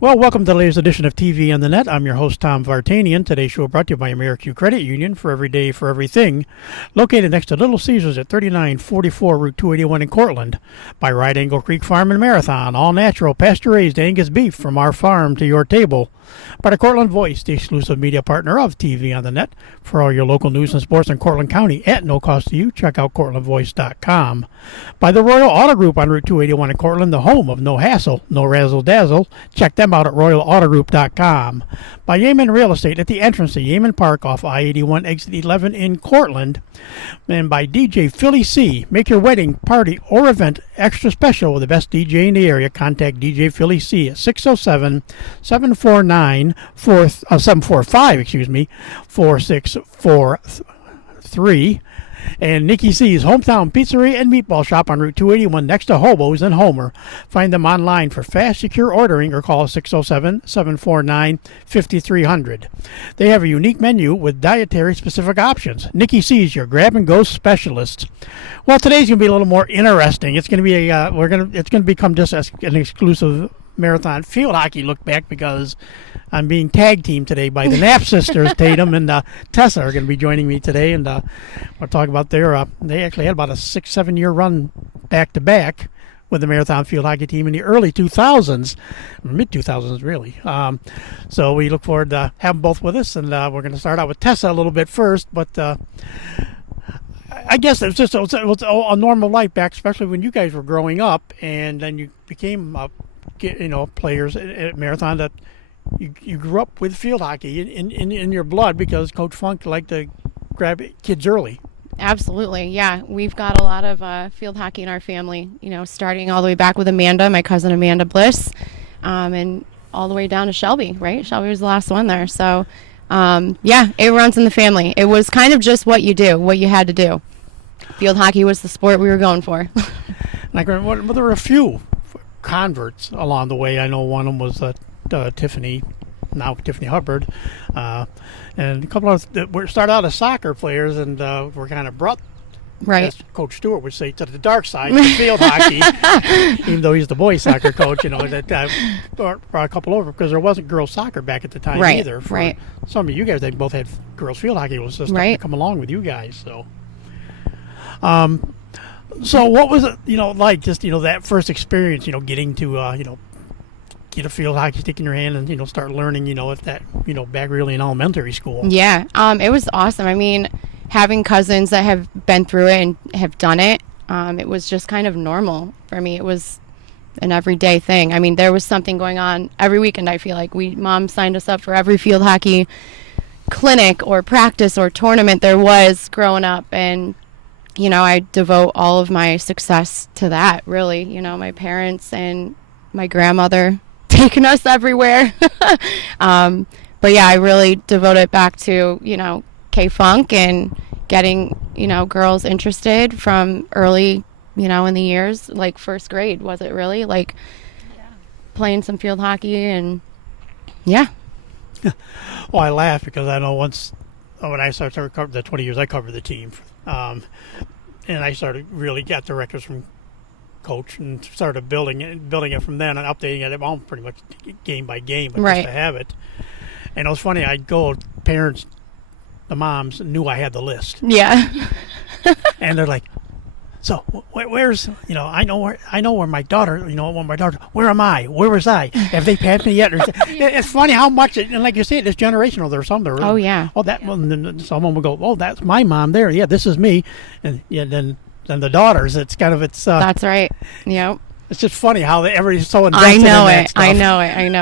Well, welcome to the latest edition of TV on the Net. I'm your host, Tom Vartanian. Today's show brought to you by AmeriQ Credit Union for every day, for everything. Located next to Little Caesars at 3944 Route 281 in Cortland. By Right Angle Creek Farm and Marathon. All natural, pasture-raised Angus beef from our farm to your table. By the Cortland Voice, the exclusive media partner of TV on the Net. For all your local news and sports in Cortland County at no cost to you, check out CortlandVoice.com. By the Royal Auto Group on Route 281 in Cortland, the home of no hassle, no razzle-dazzle. Check them out at RoyalAutoGroup.com. By Yemen Real Estate at the entrance to Yemen Park off I-81 exit 11 in Cortland. And by DJ Philly C. Make your wedding, party, or event extra special with the best DJ in the area. Contact DJ Philly C at 607-745-4643. And Nikki C's Hometown Pizzeria and Meatball Shop on Route 281 next to Hobo's in Homer. Find them online for fast, secure ordering or call 607-749-5300. They have a unique menu with dietary-specific options. Nikki C's, your grab-and-go specialist. Well, today's going to be a little more interesting. It's going to be it's going to become just an exclusive marathon field hockey look back because I'm being tag teamed today by the Knapp sisters. Tatum and Tessa are going to be joining me today, and we'll talk about they actually had about a 6-7 year run back-to-back with the marathon field hockey team in the early 2000s, mid-2000s really. So we look forward to having both with us, and we're going to start out with Tessa a little bit first, but I guess it was a normal life back, especially when you guys were growing up, and then you became players at marathon that you grew up with field hockey in your blood because Coach Funk liked to grab kids early. Absolutely, yeah. We've got a lot of field hockey in our family, starting all the way back with Amanda, my cousin Amanda Bliss, and all the way down to Shelby, right? Shelby was the last one there. So, it runs in the family. It was kind of just what you had to do. Field hockey was the sport we were going for. There were a few converts along the way. I know one of them was Tiffany Hubbard, and a couple of started out as soccer players and were kind of brought, right, as Coach Stewart would say, to the dark side of field hockey, even though he's the boys soccer coach. That brought a couple over because there wasn't girls soccer back at the time either. For some of you guys, they both had girls field hockey was just starting to come along with you guys. So what was it, like just, that first experience, getting to, get a field hockey stick in your hand and, start learning, at that, back really in elementary school? Yeah, it was awesome. I mean, having cousins that have been through it and have done it, it was just kind of normal for me. It was an everyday thing. I mean, there was something going on every weekend. I feel like Mom signed us up for every field hockey clinic or practice or tournament there was growing up, and I devote all of my success to that, really. My parents and my grandmother taking us everywhere. But yeah, I really devote it back to, K-Funk and getting, girls interested from early, in the years, like first grade, was it really? Like playing some field hockey and, yeah. Well, I laugh because I know when I started covering the 20 years I covered the team, and I really got the records from Coach and started building it from then and updating it all pretty much game by game, but just to have it. And it was funny, I'd go, parents, the moms knew I had the list. Yeah. And they're like, so where's, I know where my daughter, where am I? Where was I? Have they passed me yet? It's funny how much, and like you say, it's generational. There's some that are, oh, yeah. Oh, that one, then someone will go, oh, that's my mom there. Yeah, this is me. And then the daughters, it's kind of, that's right. Yep. It's just funny how everybody's so invested in that stuff. I know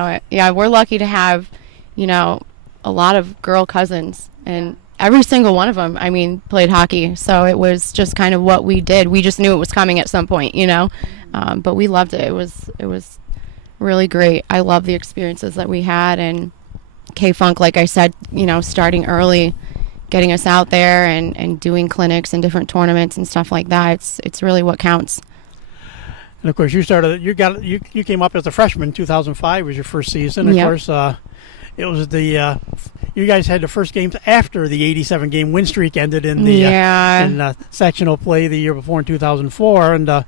it. Yeah, we're lucky to have, a lot of girl cousins, and every single one of them, played hockey. So it was just kind of what we did. We just knew it was coming at some point, but we loved it. It was really great. I love the experiences that we had, and K-Funk, like I said, starting early, getting us out there and doing clinics and different tournaments and stuff like that. It's really what counts. And of course, you came up as a freshman. 2005 was your first season. Of course, it was you guys had the first games after the 87 game win streak ended in the in sectional play the year before in 2004, and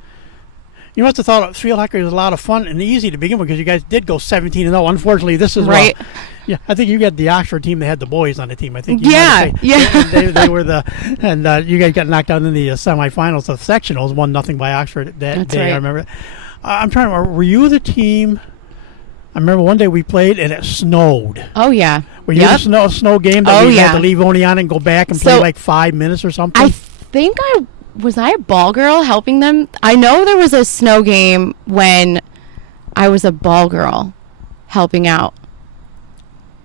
You must have thought field hockey was a lot of fun and easy to begin with because you guys did go 17-0. Unfortunately, this is Right. Yeah, I think you got the Oxford team that had the boys on the team. I think. You Yeah, yeah. They were and you guys got knocked out in the semifinals of sectionals, 1-0 by Oxford that That's day. right. I remember. I'm trying to remember. Were you the team? I remember one day we played and it snowed. Oh yeah. Were you the snow game that we had to leave only on and go back and play like 5 minutes or something? I think I a ball girl helping them. I know there was a snow game when I was a ball girl helping out.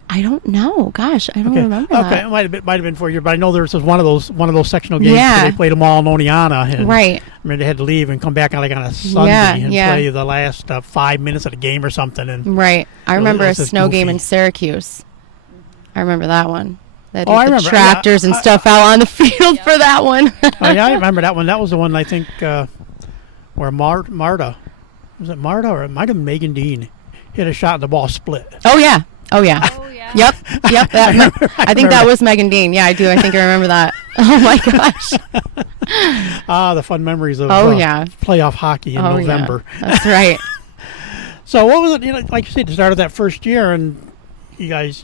I don't know. Gosh, I don't remember that. Okay, it might have been for you, but I know there was one of those sectional games where they played them all in Oneana, and right. I mean they had to leave and come back on a Sunday and play the last 5 minutes of the game or something. And right, I remember a snow game in Syracuse. I remember that one. That I the remember tractors and stuff out on the field for that one. Oh yeah, I remember that one. That was the one I think where Marta was it Marta or it might have been Megan Dean hit a shot and the ball split. Oh yeah. Oh yeah. Yep. I think that was Megan Dean. Yeah, I do. I think I remember that. Oh my gosh. The fun memories of playoff hockey in November. Yeah. That's right. So what was it? Like you said, the start of that first year, and you guys,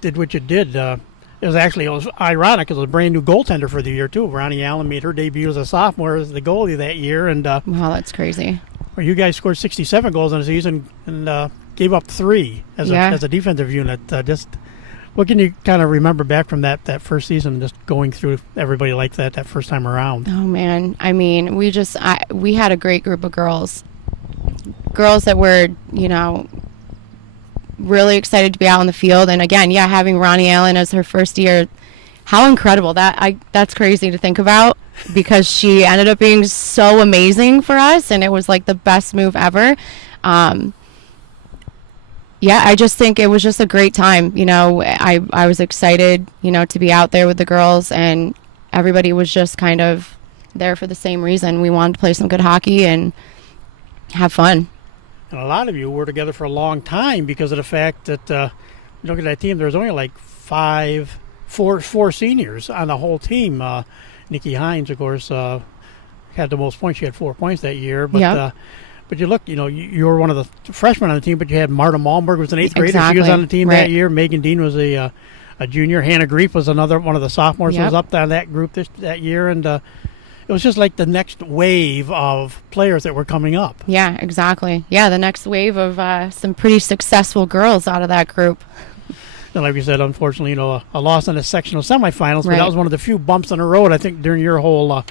did what you did. It was ironic because it was a brand new goaltender for the year too. Ronnie Allen made her debut as a sophomore as the goalie that year, and wow, that's crazy. Where you guys scored 67 goals in a season and gave up 3 as a defensive unit. What can you kind of remember back from that first season, just going through everybody like that first time around? Oh man, I mean, we had a great group of girls that were really excited to be out on the field, and again, having Ronnie Allen as her first year, how incredible that's crazy to think about, because she ended up being so amazing for us, and it was like the best move ever. I just think it was just a great time. I was excited, to be out there with the girls, and everybody was just kind of there for the same reason. We wanted to play some good hockey and have fun. And a lot of you were together for a long time because of the fact that, look at that team, there was only like four seniors on the whole team. Nikki Hines, of course, had the most points. She had 4 points that year. But but you look, you were one of the freshmen on the team, but you had Marta Malmberg was an 8th grader. Exactly. She was on the team that year. Megan Dean was a junior. Hannah Grief was another one of the sophomores who was up on that group that year. And it was just like the next wave of players that were coming up. Yeah, exactly. Yeah, the next wave of some pretty successful girls out of that group. And like you said, unfortunately, a loss in the sectional semifinals, but that was one of the few bumps in the road, I think, during your whole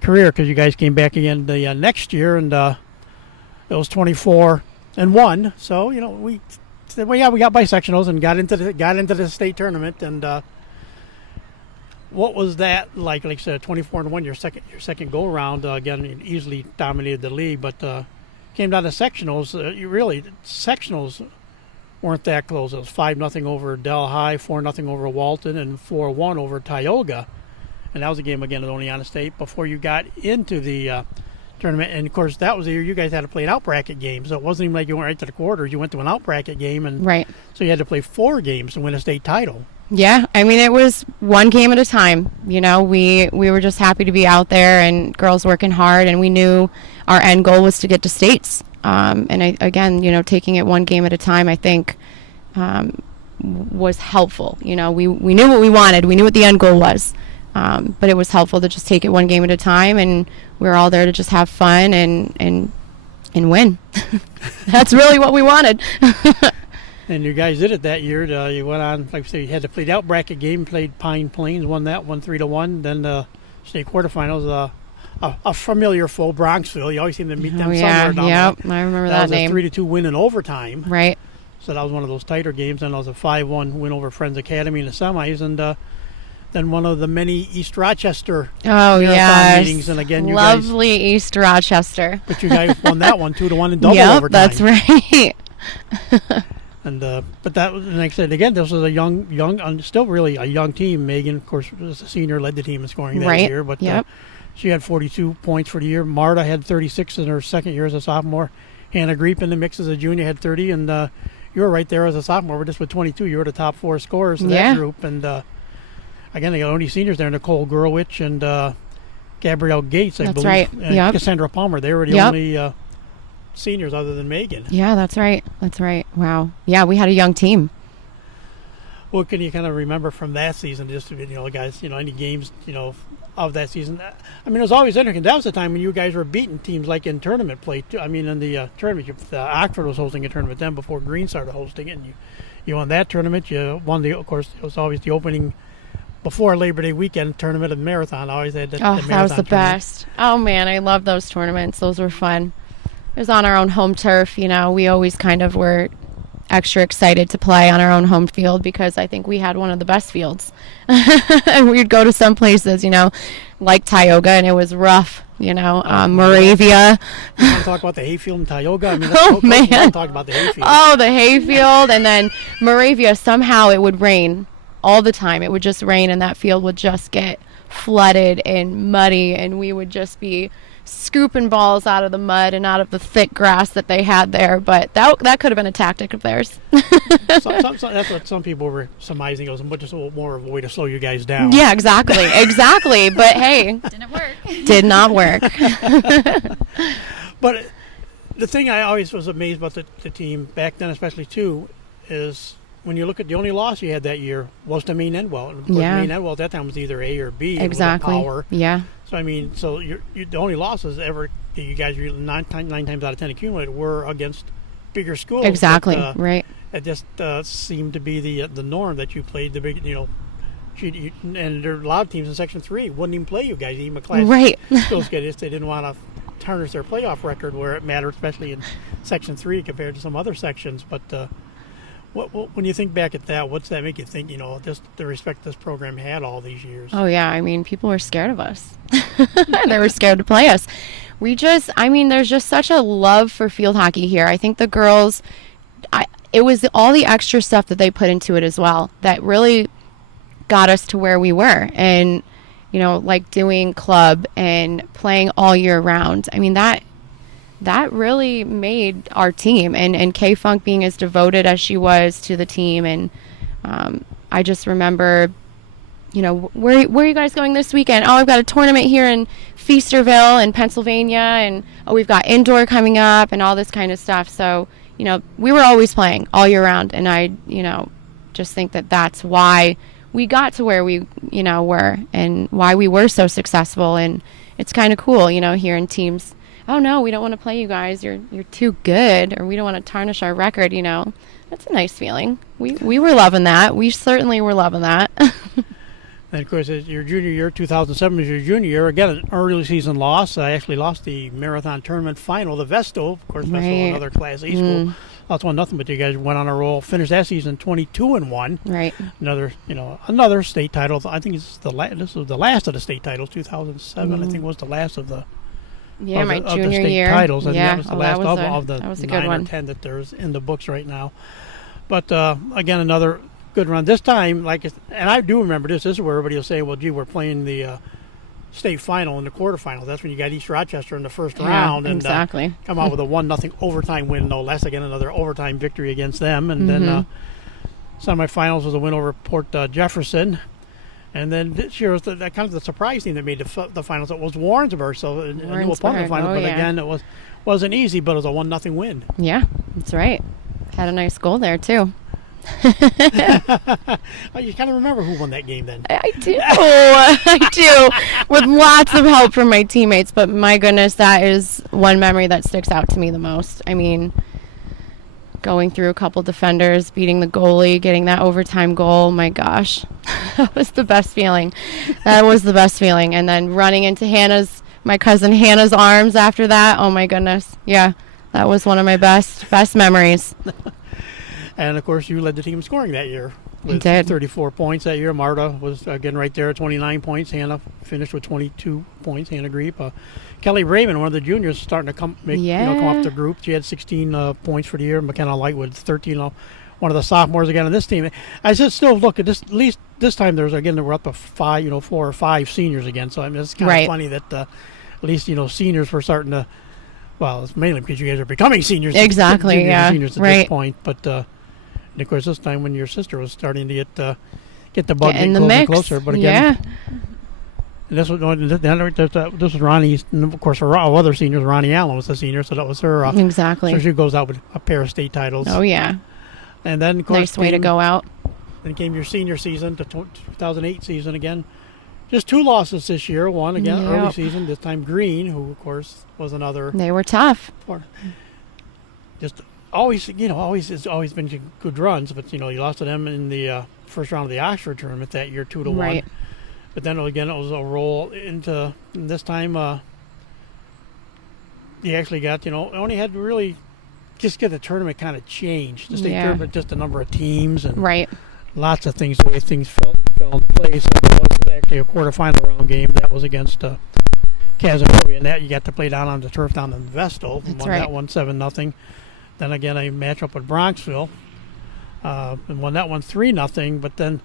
career, because you guys came back again the next year, and it was 24-1. So we said, well, we got bisectionals and got into the state tournament. And what was that like? Like you said, 24-1, your second go around. Again, you easily dominated the league, but came down to sectionals. Sectionals weren't that close. It was 5-0 over Del High, 4-0 over Walton, and 4-1 over Tioga. And that was a game again at Oneana State before you got into the tournament. And of course, that was the year you guys had to play an out bracket game. So it wasn't even like you went right to the quarters. You went to an out bracket game, and so you had to play 4 games to win a state title. Yeah, I mean, it was one game at a time. We were just happy to be out there and girls working hard, and we knew our end goal was to get to states. Again, taking it one game at a time, I think, was helpful. We knew what we wanted. We knew what the end goal was. But it was helpful to just take it one game at a time, and we were all there to just have fun and win. That's really what we wanted. And you guys did it that year. You went on, like I say, you had to play the out bracket game, played Pine Plains, won that 3-1. Then the state quarterfinals, a familiar foe, Bronxville. You always seem to meet them somewhere down there. I remember that name. That was a 3-2 win in overtime. Right. So that was one of those tighter games. And it was a 5-1 win over Friends Academy in the semis. And then one of the many East Rochester meetings. And again, you lovely guys, East Rochester. But you guys won that one 2-1 in double overtime. That's right. And but that was, like I said, again, this was a young, still really a young team. Megan, of course, was a senior, led the team in scoring that year. But she had 42 points for the year. Marta had 36 in her second year as a sophomore. Hannah Greep in the mix as a junior had 30, and you were right there as a sophomore. We're just with 22. You were the top 4 scorers in that group. And again, they got only seniors there: Nicole Gurwitch and Gabrielle Gates, I That's believe, right. and Yep. Cassandra Palmer. They were the Yep. only seniors other than Megan. Yeah, that's right. That's right. Wow. Yeah, we had a young team. What can you kind of remember from that season? Just guys, any games, of that season? I mean, it was always interesting. That was the time when you guys were beating teams like in tournament play too. I mean, in the tournament, Oxford was hosting a tournament then before Green started hosting it, and you won that tournament. You won of course, it was always the opening before Labor Day weekend tournament of the marathon. I always had the Oh, marathon that was the tournament. best. Oh, man, I love those tournaments. Those were fun. It was on our own home turf. We always kind of were extra excited to play on our own home field because I think we had one of the best fields. And we'd go to some places, like Tioga, and it was rough, Moravia. You want to talk about the hayfield in Tioga? I mean, Oh, man. Talk about the hayfield. Oh, the hayfield. And then Moravia, somehow it would rain all the time. It would just rain, and that field would just get flooded and muddy, and we would just be scooping balls out of the mud and out of the thick grass that they had there. But that could have been a tactic of theirs. That's what some people were surmising. It was just a little more of a way to slow you guys down. Yeah, exactly. But hey, Didn't work. did not work. But the thing I always was amazed about the team back then, especially too, is when you look at the only loss you had that year was to Maine Endwell. And of course, Yeah. Maine Endwell at that time was either A or B. Exactly. It was a power. Yeah. So I mean, the only losses ever that you guys really nine times out of 10 accumulated were against bigger schools. Exactly. But, Right. it just seemed to be the norm that you played the big, and there are a lot of teams in Section 3 wouldn't even play you guys, even class Right. schools. They didn't want to tarnish their playoff record where it mattered, especially in Section 3 compared to some other sections. But when you think back at that, what's that make you think, just the respect this program had all these years? Oh, yeah. I mean, people were scared of us. They were scared to play us. There's just such a love for field hockey here. I think the girls, it was all the extra stuff that they put into it as well that really got us to where we were. And, like doing club and playing all year round. I mean, that really made our team, and Kay Funk being as devoted as she was to the team. And I just remember, where are you guys going this weekend? Oh, I've got a tournament here in Feasterville in Pennsylvania, and we've got indoor coming up and all this kind of stuff. So, we were always playing all year round, and I, just think that that's why we got to where we, were, and why we were so successful. And it's kind of cool, hearing teams, oh no, we don't want to play you guys. You're too good, or we don't want to tarnish our record. That's a nice feeling. We were loving that. We certainly were loving that. And of course, your junior year, 2007 was your junior year. Again, an early season loss. I actually lost the marathon tournament final, the Vestal. Of course, Vestal, Right. another Class A school. Lost 1-0, but you guys went on a roll. Finished that season 22-1. Right. Another state title. I think this was the last of the state titles. 2007, I think, was the last of the Yeah, of my the, of junior the state year. titles. And Yeah, that was the oh, last that of the that was a 9 good or one. 10 that there's in the books right now. But again, another good run. This time, and I do remember this. This is where everybody will say, well, gee, we're playing the state final and the quarterfinals. That's when you got East Rochester in the first round. And exactly. come out with a 1-0 overtime win, no less. Again, another overtime victory against them. And then semifinals was a win over Port Jefferson. And then this year was that kind of the surprise team that made the finals. It was Warrensburg, so a new opponent in the final. Oh, but yeah. again, it wasn't easy, but it was a 1-0 win. Yeah, that's right. Had a nice goal there too. Oh, you kind of remember who won that game then. I do. I do. With lots of help from my teammates. But my goodness, that is one memory that sticks out to me the most. I mean, going through a couple defenders, beating the goalie, getting that overtime goal. My gosh, that was the best feeling. That was the best feeling. And then running into my cousin Hannah's arms after that. Oh my goodness. Yeah, that was one of my best memories. And, of course, you led the team in scoring that year with did. 34 points that year. Marta was, again, right there at 29 points. Hannah finished with 22 points, Hannah Greep. Kelly Raven, one of the juniors, starting to come off the group. She had 16 points for the year. McKenna Lightwood, 13. One of the sophomores again on this team. I just still look at this. At least this time, we're up to 4 or 5 seniors again. So I mean, it's kind of funny that at least seniors were starting to. Well, it's mainly because you guys are becoming seniors. Exactly. Juniors Yeah. and seniors at Right. this point, but. And of course, this time when your sister was starting to get the bug Get in the closer and mix. closer. But again, And this was Ronnie's, and of course, our other seniors. Ronnie Allen was the senior, so that was her. Exactly. So she goes out with a pair of state titles. Oh, yeah. And then, of course, Nice way to go out. Then came your senior season, the 2008 season again. Just 2 losses this year. One again, early season. This time Green, who of course was another. They were tough. Just always been good runs, but you lost to them in the first round of the Oxford tournament that year, 2-1. Right. But then again, it was a roll into this time. You actually got only had to really just get the tournament kind of changed. The state tournament, just a number of teams and lots of things. The way things fell into place. And there was actually a quarterfinal round game that was against Casanova, and that you got to play down on the turf down in Vestal. That's won right. that one 7-0. Then again, a matchup with Bronxville, and won that one 3-0. But then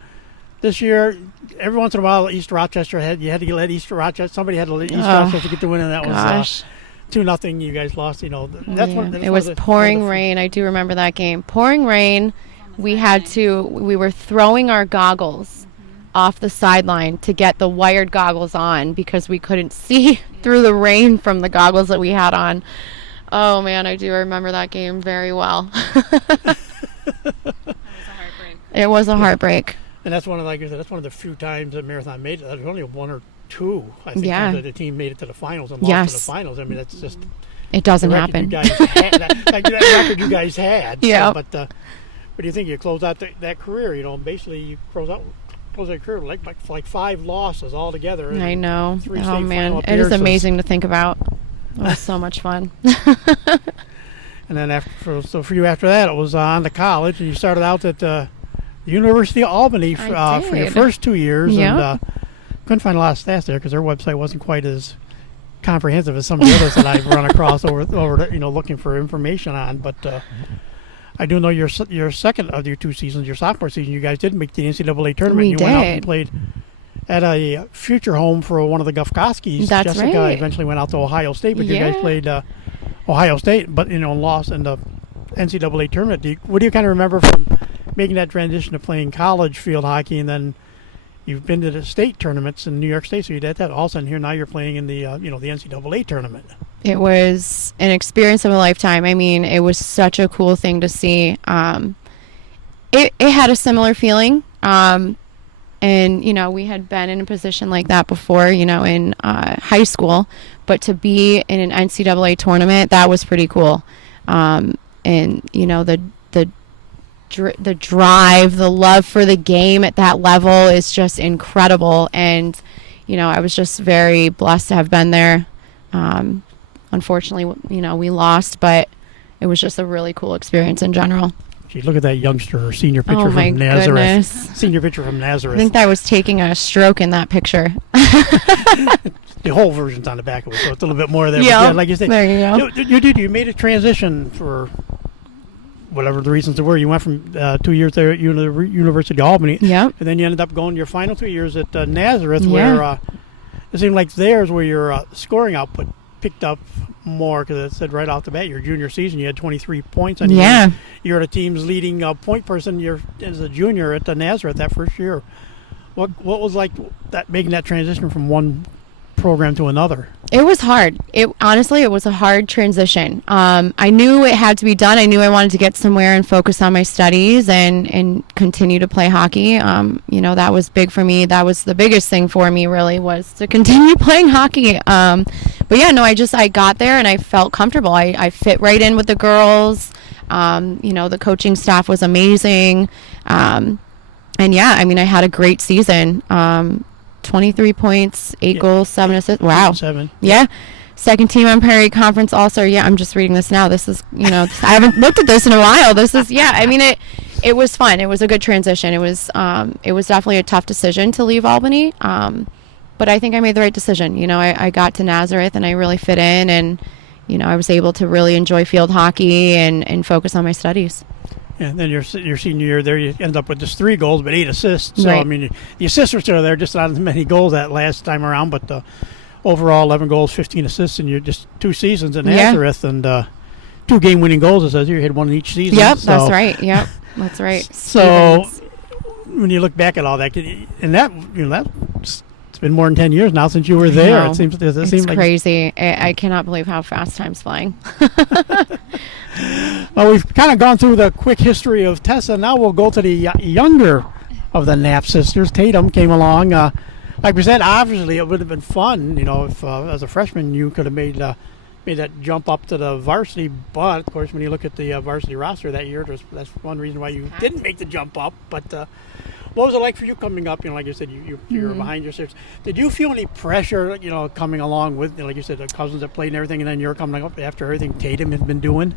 this year, every once in a while, East Rochester somebody had to let East Rochester get the win, and that was 2-0. You guys lost. That's it was pouring rain. I do remember that game. Pouring rain. We were throwing our goggles off the sideline to get the wired goggles on because we couldn't see through the rain from the goggles that we had on. Oh man, I do remember that game very well. It was a heartbreak. And that's one of the few times that Marathon made it. There's only 1 or 2, I think, times that the team made it to the finals and lost to the finals. I mean, that's just it doesn't happen. That record you guys had. Yeah. So, but you think you close out that career? Basically you close that career like 5 losses altogether. I know. 3 Oh man, it is amazing to think about. It was so much fun. And then for you after that, it was on to college, and you started out at the University of Albany for your first 2 years, and couldn't find a lot of stats there because their website wasn't quite as comprehensive as some of the others that I've run across over looking for information on. But I do know your second of your 2 seasons, your sophomore season, you guys did make the NCAA tournament. We you did. Went out and played at a future home for one of the Gufkoskis. That's Jessica right. eventually went out to Ohio State, but you guys played Ohio State, but lost in the NCAA tournament. What do you kind of remember from making that transition to playing college field hockey, and then you've been to the state tournaments in New York State, so you did that. All of a sudden here now you're playing in the the NCAA tournament. It was an experience of a lifetime. I mean, it was such a cool thing to see. It had a similar feeling. And, we had been in a position like that before, in high school. But to be in an NCAA tournament, that was pretty cool. And, the drive, the love for the game at that level is just incredible. And, I was just very blessed to have been there. Unfortunately, we lost, but it was just a really cool experience in general. Gee, look at that youngster, her senior picture from Nazareth. Goodness. Senior picture from Nazareth. I think I was taking a stroke in that picture. The whole version's on the back of it, so it's a little bit more there. Yeah, like you said, there you go. You made a transition for whatever the reasons were. You went from 2 years there at University of Albany, and then you ended up going your final 2 years at Nazareth, where it seemed like there's where your scoring output picked up more, because it said right off the bat your junior season you had 23 points, and you're the team's leading point person as a junior at Nazareth that first year. What was like that, making that transition from one program to another? It was hard. Honestly, it was a hard transition. I knew it had to be done. I knew I wanted to get somewhere and focus on my studies and continue to play hockey. That was big for me. That was the biggest thing for me, really, was to continue playing hockey. I got there and I felt comfortable. I fit right in with the girls. The coaching staff was amazing. I had a great season. 23 points, 8 goals, 7 assists. Wow. 7. Yeah. Second team on Prairie Conference All-Star. Yeah, I'm just reading this now. This is, I haven't looked at this in a while. This is, it was fun. It was a good transition. It was definitely a tough decision to leave Albany. But I think I made the right decision. I got to Nazareth and I really fit in, and, I was able to really enjoy field hockey and focus on my studies. Yeah, and then your senior year there, you end up with just 3 goals but 8 assists. So, right. I mean, the assists were still there, just not as many goals that last time around. But overall, 11 goals, 15 assists in your just 2 seasons at Nazareth, and 2 game-winning goals. It says you had 1 in each season. Yep, that's right. Yep, that's right. So when you look back at all that, and that been more than 10 years now since you were there. No, It seems it's like crazy. I cannot believe how fast time's flying. Well, we've kind of gone through the quick history of Tessa. Now we'll go to the younger of the Knapp sisters. Tatum came along. Like we said, obviously it would have been fun, if as a freshman you could have made that jump up to the varsity. But of course, when you look at the varsity roster that year, that's one reason why you didn't make the jump up. But what was it like for you coming up? Like you said, you were behind your sisters. Did you feel any pressure, coming along with, like you said, the cousins that played and everything, and then you're coming up after everything Tatum has been doing?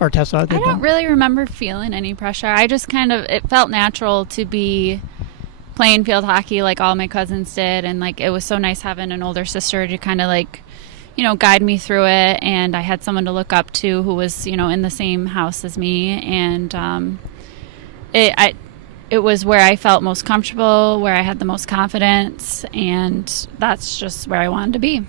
Or Tessa? I don't really remember feeling any pressure. I just it felt natural to be playing field hockey like all my cousins did, and it was so nice having an older sister to kind of guide me through it, and I had someone to look up to who was in the same house as me, and it was where I felt most comfortable, where I had the most confidence, and that's just where I wanted to be.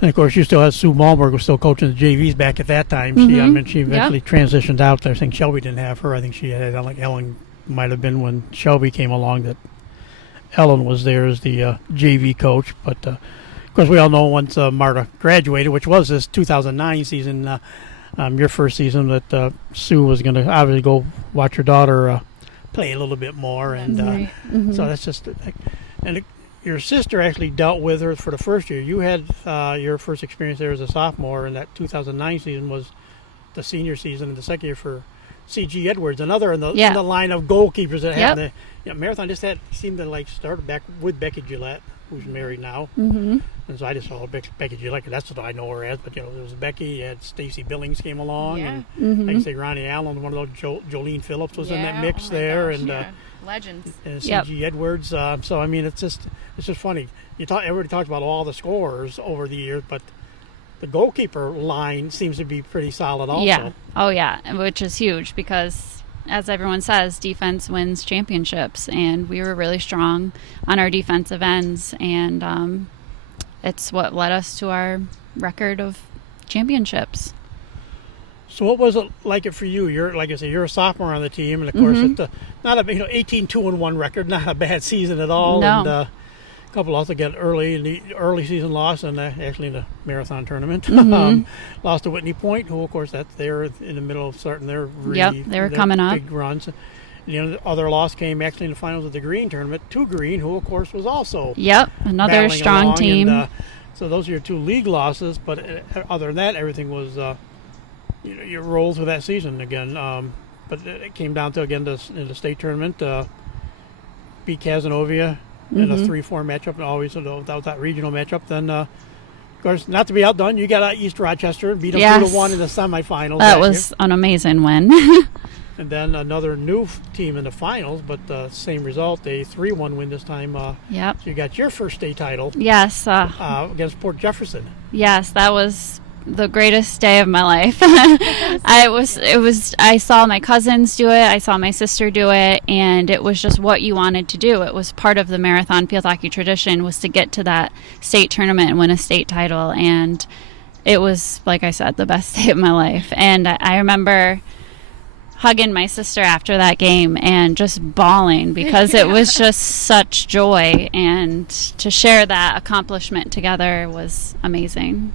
And of course, you still had Sue Malmberg was still coaching the JVs back at that time. She eventually transitioned out there. I think Shelby didn't have her. I think she had Ellen might have been when Shelby came along that Ellen was there as the JV coach. But of course, we all know once Marta graduated, which was this 2009 season, your first season, that Sue was going to obviously go watch her daughter play a little bit more. And so that's just your sister actually dealt with her for the first year. You had your first experience there as a sophomore, and that 2009 season was the senior season, and the second year for C.G. Edwards, another in the line of goalkeepers that had the Marathon just seemed to start back with Becky Gillette, who's married now. And so I just saw Becky Gillette, that's what I know her as. But there was Becky, you had Stacy Billings came along, and like you say, Ronnie Allen, one of those. Jolene Phillips was in that mix there, gosh, and legends. And C.G. Edwards. So I mean, it's just funny. Everybody talks about all the scores over the years, but the goalkeeper line seems to be pretty solid also. Yeah. Oh, yeah, which is huge because, as everyone says, defense wins championships, and we were really strong on our defensive ends, and it's what led us to our record of championships. So what was it like for you? Like I said, you're a sophomore on the team, and of course, it's not a 18-2-1 record, not a bad season at all. No. And a couple also got early season loss, and actually in the marathon tournament, lost to Whitney Point, who of course they're in the middle of starting their they were coming up big runs. The other loss came actually in the finals of the Green tournament to Green, who of course was also another strong team. And, so those are your two league losses, but other than that, everything was you rolled through that season again. But it came down to again in the state tournament, beat Casanova in a 3-4 matchup, and always without that regional matchup. Then, of course, not to be outdone, you got East Rochester and beat them 2-1 in the semifinals. That was an amazing win. And then another new team in the finals, but same result, a 3-1 win this time. So you got your first state title. Yes. Against Port Jefferson. Yes, that was the greatest day of my life. I saw my cousins do it, I saw my sister do it, and it was just what you wanted to do. It was part of the marathon field hockey tradition, was to get to that state tournament and win a state title, and it was, like I said, the best day of my life. And I remember hugging my sister after that game and just bawling because it was just such joy, and to share that accomplishment together was amazing.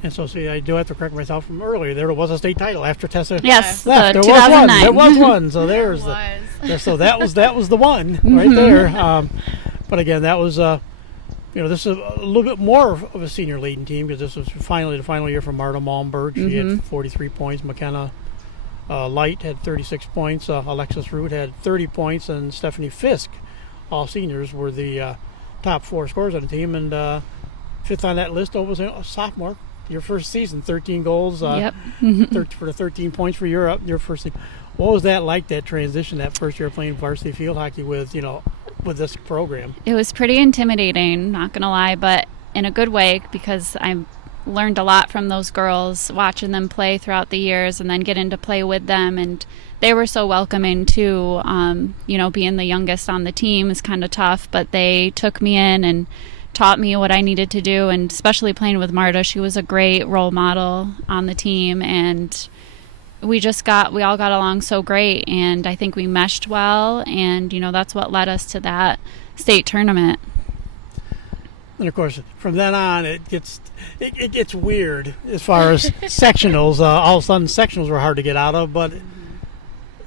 And so, see, I do have to correct myself from earlier. There was a state title after Tessa left. There 2009. There was one. So there's so that was the one right there. But again, that was this is a little bit more of a senior leading team, because this was finally the final year for Marta Malmberg. She had 43 points. McKenna Light had 36 points. Alexis Root had 30 points, and Stephanie Fisk, all seniors, were the top 4 scorers on the team. And fifth on that list was a sophomore. Your first season, 13 goals, for the 13 points for your first team. What was that like, that transition, that first year playing varsity field hockey with this program? It was pretty intimidating, not going to lie, but in a good way, because I learned a lot from those girls, watching them play throughout the years and then getting to play with them. And they were so welcoming too. Being the youngest on the team is kind of tough, but they took me in and taught me what I needed to do, and especially playing with Marta, she was a great role model on the team, and we all got along so great, and I think we meshed well, and that's what led us to that state tournament. And of course, from then on, it gets weird as far as sectionals. All of a sudden, sectionals were hard to get out of, but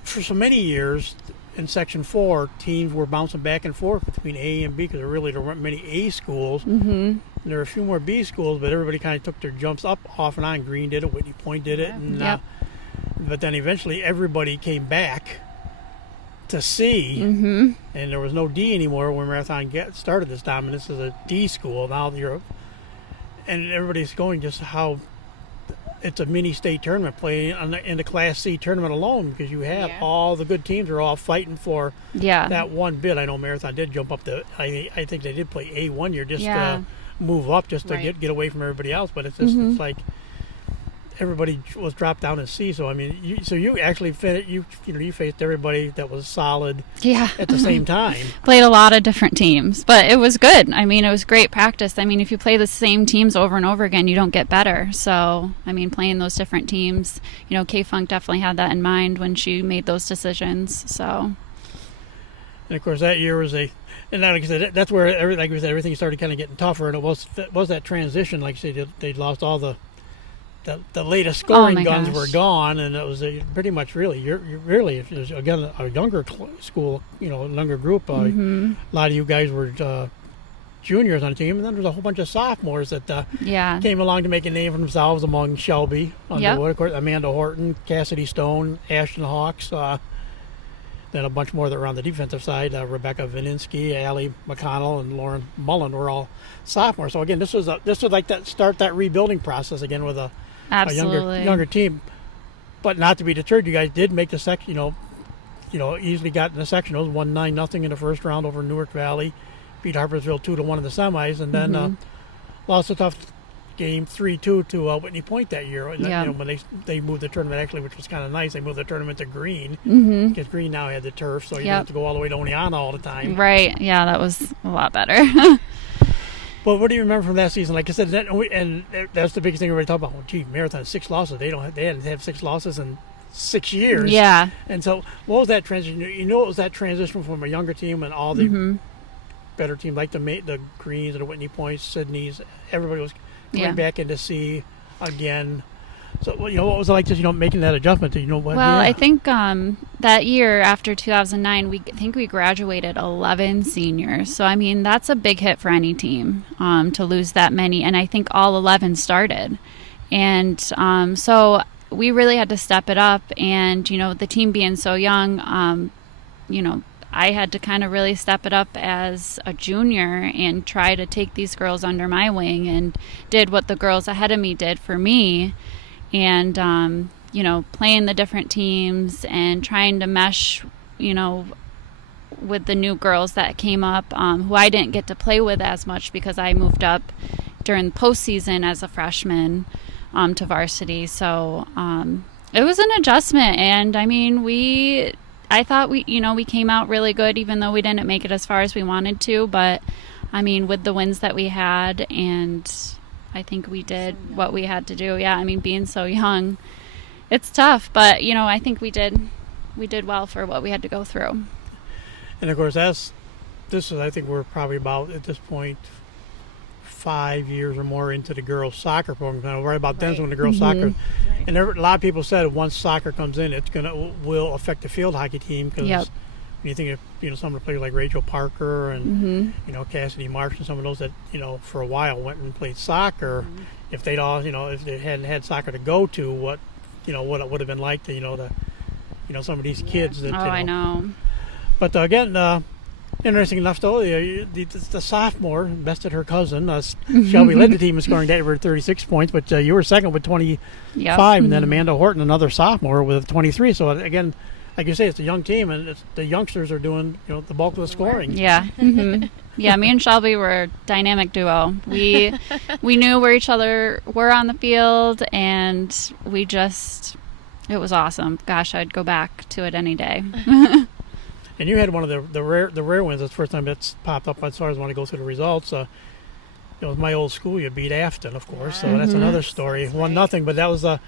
for so many years in Section 4, teams were bouncing back and forth between A and B because there weren't many A schools. Mm-hmm. There were a few more B schools, but everybody kind of took their jumps up, off and on. Green did it, Whitney Point did it, and Yep. but then eventually everybody came back to C, Mm-hmm. and there was no D anymore when Marathon started this time, and this is a D school now. And everybody's going just how it's a mini state tournament playing in the Class C tournament alone, because you have all the good teams are all fighting for that one bid. I know Marathon did jump up to, I think they did play A one year just to move up, just to get away from everybody else, but it's just it's like everybody was dropped down in C. So I mean, you actually you faced everybody that was solid at the same time. Played a lot of different teams, but it was good. I mean, it was great practice. I mean, if you play the same teams over and over again, you don't get better. So I mean, playing those different teams, K-Funk definitely had that in mind when she made those decisions. So, and of course that year was like I said, that's where everything started kind of getting tougher, and it was that transition. Like I said, they lost all the latest scoring guns were gone, and it was pretty much you're really, if there's again a younger school, a younger group. A lot of you guys were juniors on the team, and then there's a whole bunch of sophomores that came along to make a name for themselves among Shelby Underwood, of course, Amanda Horton, Cassidy Stone, Ashton Hawks. Then a bunch more that were on the defensive side. Rebecca Vininsky, Allie McConnell, and Lauren Mullen were all sophomores. So again, this was like that rebuilding process again with a younger team. But not to be deterred, you guys did make the section. Easily got in the sectionals, won 9-0 in the first round over Newark Valley, beat Harpersville 2-1 in the semis, and then lost a tough game 3-2 to Whitney Point that year. And then, when they moved the tournament, actually, which was kind of nice, they moved the tournament to Green, because Green now had the turf, so you didn't have to go all the way to Oneonta all the time. Right. Yeah, that was a lot better. But what do you remember from that season? Like I said, that's the biggest thing everybody talk about. Well, gee, Marathon 6 losses. They hadn't had 6 losses in 6 years. Yeah. And so, what was that transition? It was that transition from a younger team and all the better teams, like the Greens and the Whitney Points, Sydney's. Everybody was coming back into C again. So, what was it like just making that adjustment to what? Well, I think that year after 2009, we graduated 11 seniors. So I mean, that's a big hit for any team to lose that many, and I think all 11 started, and so we really had to step it up. And the team being so young, I had to kind of really step it up as a junior and try to take these girls under my wing, and did what the girls ahead of me did for me. And, playing the different teams and trying to mesh, with the new girls that came up, who I didn't get to play with as much because I moved up during the postseason as a freshman to varsity. So it was an adjustment. And, I mean, I thought we came out really good, even though we didn't make it as far as we wanted to. But, I mean, with the wins that we had, and I think we did what we had to do. Yeah, I mean, being so young, it's tough, but I think we did well for what we had to go through. And of course, I think we're probably about at this point 5 years or more into the girls' soccer program. Right about then when the girls' soccer, and a lot of people said once soccer comes in, will affect the field hockey team, because when you think of some of the players like Rachel Parker and Cassidy Marsh and some of those that for a while went and played soccer, if they'd all if they hadn't had soccer to go to, what it would have been like to some of these kids that I know. But again, interesting enough though, the sophomore bested her cousin. Shelby led the team in scoring that with 36 points, but you were second with 25, and then Amanda Horton, another sophomore, with 23. So again, like you say, it's a young team, and the youngsters are doing the bulk of the scoring. Yeah. Yeah, me and Shelby were a dynamic duo. We knew where each other were on the field, and it was awesome. Gosh, I'd go back to it any day. And you had one of the rare wins. That's the first time that's popped up as far as when I go through the results. It was my old school. You beat Afton, of course. So that's another story. 1-0, but that was a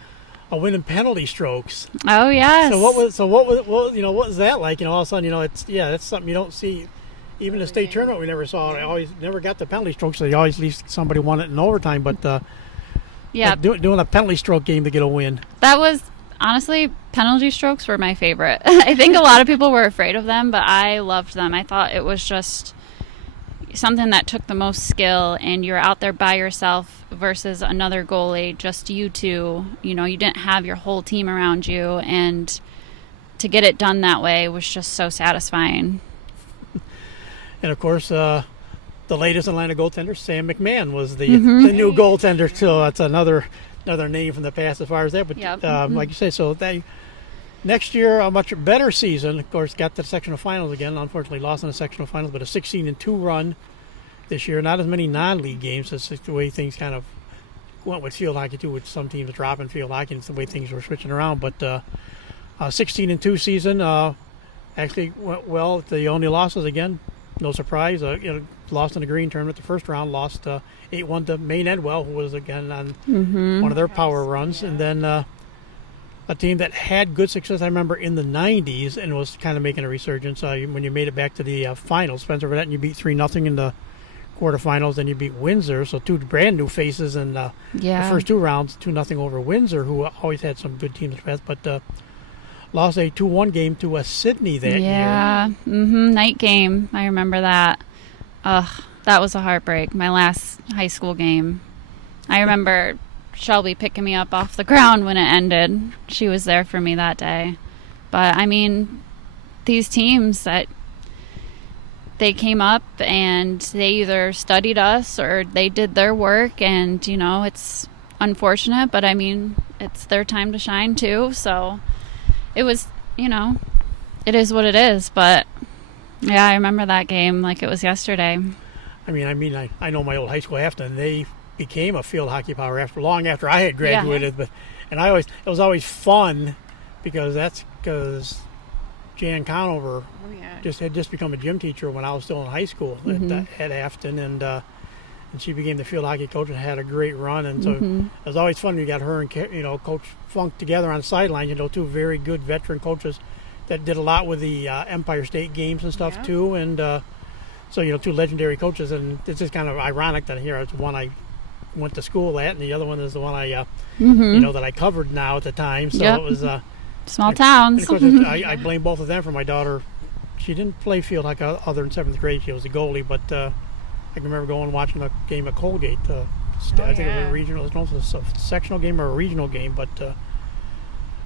winning penalty strokes. Oh yes. What was that like? All of a sudden, that's something you don't see. Even the state tournament, we never saw it. I always never got the penalty strokes, so you always at least somebody won it in overtime. But doing a penalty stroke game to get a win. That was honestly, penalty strokes were my favorite. I think a lot of people were afraid of them, but I loved them. I thought it was just something that took the most skill, and you're out there by yourself versus another goalie, just you two. You didn't have your whole team around you, and to get it done that way was just so satisfying. And of course, the latest Atlanta goaltender, Sam McMahon, was the new goaltender. So that's another name from the past as far as that. But like you say, so next year a much better season. Of course, got to the sectional finals again. Unfortunately, lost in the sectional finals, but a 16-2 run this year. Not as many non-league games. That's the way things kind of went with field hockey too. With some teams dropping field hockey, and it's the way things were switching around. But 16-2 season actually went well. The only losses again. No surprise, lost in the green tournament the first round, lost 8-1 to Maine Edwell, who was again on one of their power runs. And then a team that had good success, I remember, in the 90s and was kind of making a resurgence when you made it back to the finals. Spencer Vedette, and you beat 3-0 in the quarterfinals, then you beat Windsor, so two brand new faces in the first two rounds, 2-0 over Windsor, who always had some good teams in the past, but lost a 2-1 game to Sydney that year. Yeah, night game. I remember that. That was a heartbreak. My last high school game. I remember Shelby picking me up off the ground when it ended. She was there for me that day. But, I mean, these teams that they came up and they either studied us or they did their work, and, it's unfortunate, but, I mean, it's their time to shine too, so... It was, it is what it is, but yeah, I remember that game like it was yesterday. I know my old high school Afton, they became a field hockey power long after I had graduated, it was always fun because Jan Conover had just become a gym teacher when I was still in high school at Afton, and she became the field hockey coach and had a great run. And so it was always fun. You got her and Coach Funk together on the sidelines. Two very good veteran coaches that did a lot with the Empire State games and stuff too. And so two legendary coaches. And it's just kind of ironic that here it's one I went to school at, and the other one is the one I that I covered now at the time. So it was small towns. And of course, I blame both of them for my daughter. She didn't play field hockey other than 7th grade. She was a goalie, but. I can remember going and watching a game at Colgate. I think it was a regional. I don't know if it was a sectional game or a regional game, but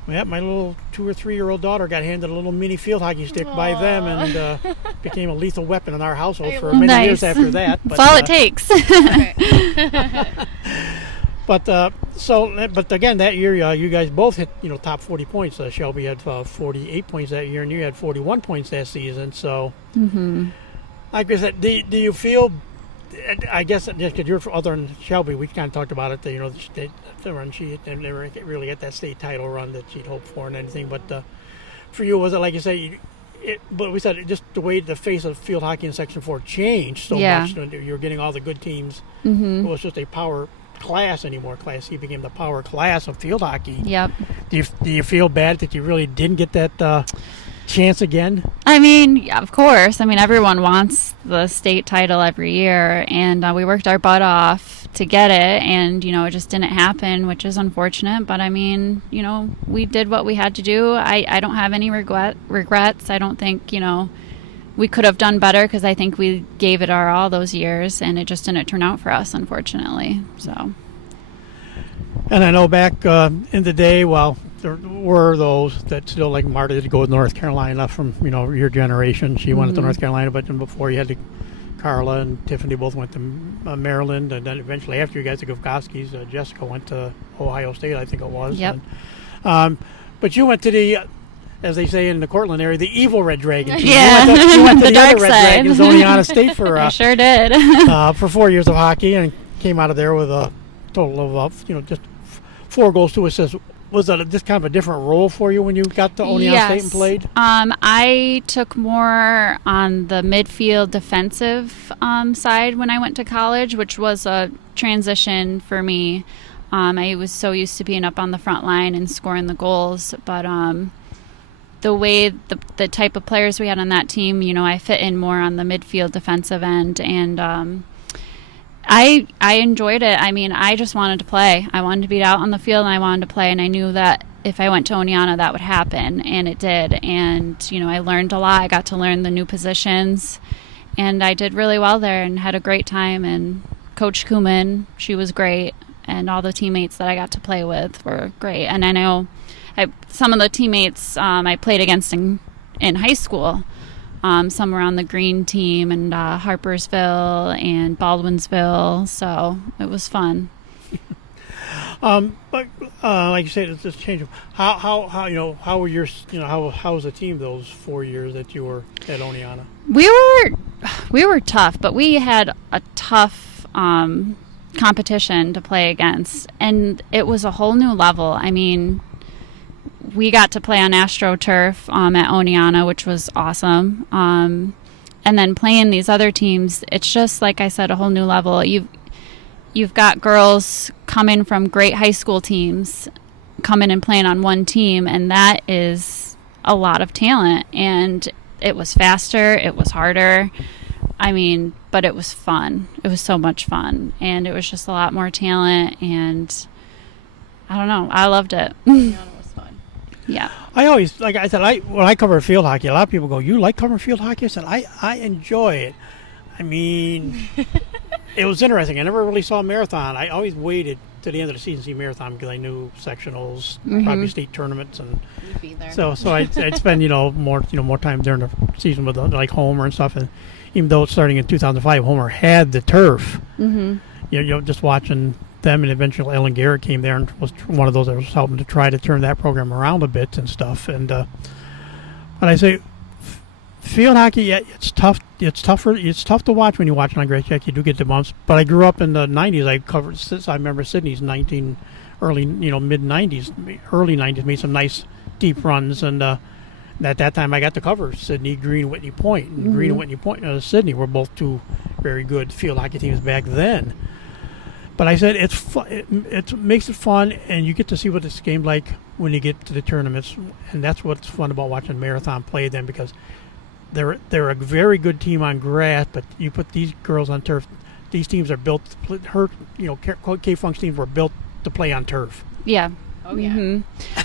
my little 2 or 3 year old daughter got handed a little mini field hockey stick by them, and became a lethal weapon in our household for many years after that. That's all it takes. But again, that year you guys both hit top 40 points. Shelby had 48 points that year, and you had 41 points that season. So, like I said, do you feel? I guess just because you're other than Shelby, we kind of talked about it. The run she never really get that state title run that she'd hoped for and anything. But for you, was it like you say? But we said just the way the face of field hockey in Section 4 changed so much. You're getting all the good teams. It was just a power class anymore. Class C became the power class of field hockey. Yep. Do you feel bad that you really didn't get that? Chance again? I mean, of course. I mean, everyone wants the state title every year, and we worked our butt off to get it, and, it just didn't happen, which is unfortunate. But, I mean, we did what we had to do. I don't have any regrets. I don't think, we could have done better because I think we gave it our all those years, and it just didn't turn out for us, unfortunately. So. And I know back in the day, there were those that still, like Marta, did go to North Carolina from your generation. She went to North Carolina, but then before you had Carla and Tiffany both went to Maryland, and then eventually after you guys, the Gufkowskis, Jessica went to Ohio State, I think it was. Yep. And, but you went to the, as they say in the Cortland area, the evil Red Dragons. Yeah, you went to the dark other Red side. Dragons, Oneonta State for I sure did. for 4 years of hockey, and came out of there with a total of just 4 goals, 2 assists. Was that just kind of a different role for you when you got to Oneonta State and played? I took more on the midfield defensive side when I went to college, which was a transition for me. I was so used to being up on the front line and scoring the goals, but the way the type of players we had on that team, I fit in more on the midfield defensive end, and I enjoyed it. I mean, I just wanted to play. I wanted to be out on the field, and I wanted to play, and I knew that if I went to Oneonta, that would happen, and it did. And, I learned a lot. I got to learn the new positions, and I did really well there and had a great time. And Coach Kuhlman, she was great, and all the teammates that I got to play with were great. And I know some of the teammates I played against in high school, some were on the green team and Harpersville and Baldwinsville, so it was fun. But like you said, it's just change. How were your how was the team those 4 years that you were at Oneonta? We were tough, but we had a tough competition to play against, and it was a whole new level. I mean, we got to play on AstroTurf at Oneonta, which was awesome. And then playing these other teams, it's just, like I said, a whole new level. You've got girls coming from great high school teams coming and playing on one team, and that is a lot of talent. And it was faster, it was harder. I mean, but it was fun. It was so much fun. And it was just a lot more talent, and I don't know. I loved it. Yeah. I always, like I said, when I cover field hockey, a lot of people go, "You like covering field hockey?" I said, I enjoy it. I mean, it was interesting. I never really saw a marathon. I always waited to the end of the season to see marathon because I knew sectionals, probably state tournaments, and You'd be there. so I'd spend more time during the season with like Homer and stuff. And even though it's starting in 2005, Homer had the turf. Just watching them, and eventually Ellen Garrett came there and was one of those that was helping to try to turn that program around a bit and stuff. And but I say, field hockey, yeah, it's tough. It's tough to watch when you watch it on Great Check. You do get the bumps. But I grew up in the '90s. I remember Sydney's mid '90s, early '90s made some nice deep runs, and at that time I got to cover Sydney, Green, Whitney Point, and Green and Whitney Point, Sydney were both two very good field hockey teams back then. But I said it's fun. It makes it fun, and you get to see what this game's like when you get to the tournaments, and that's what's fun about watching Marathon play them, because they're a very good team on grass, but you put these girls on turf. These teams are built. K-Funk's teams were built to play on turf. Yeah. Oh yeah.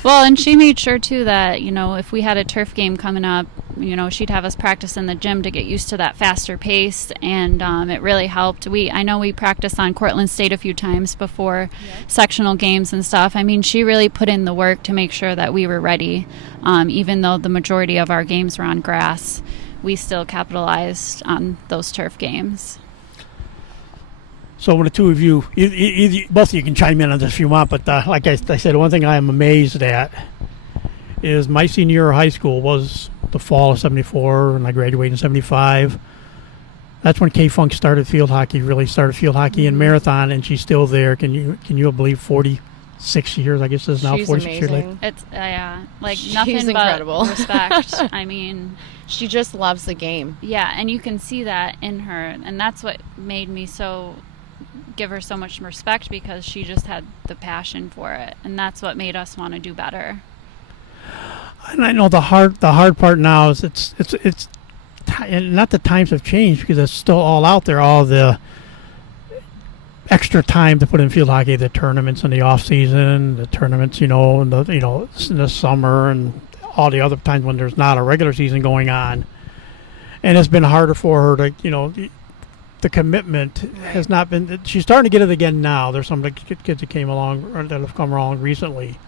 Well, and she made sure too that if we had a turf game coming up, she'd have us practice in the gym to get used to that faster pace, and it really helped. I know we practiced on Cortland State a few times before sectional games and stuff. I mean, she really put in the work to make sure that we were ready. Even though the majority of our games were on grass, we still capitalized on those turf games. So when the two of you, both of you can chime in on this if you want, but like I said, one thing I am amazed at is my senior year of high school was the fall of '74, and I graduated in '75. That's when K-Funk started field hockey in Marathon, and she's still there. Can you believe 46 years, I guess it is now, She's 46 years later? It's She's nothing incredible. but respect. I mean, She just loves the game. yeah, and you can see that in her, and that's what made me give her so much respect, because she just had the passion for it, and that's what made us want to do better. And I know the hard part now is it's and not that times have changed, because it's still all out there, all the extra time to put in field hockey, the tournaments in the off season, the tournaments, in the summer, and all the other times when there's not a regular season going on. And it's been harder for her to, the commitment has not been. She's starting to get it again now. There's some kids that came along, or that have come along recently,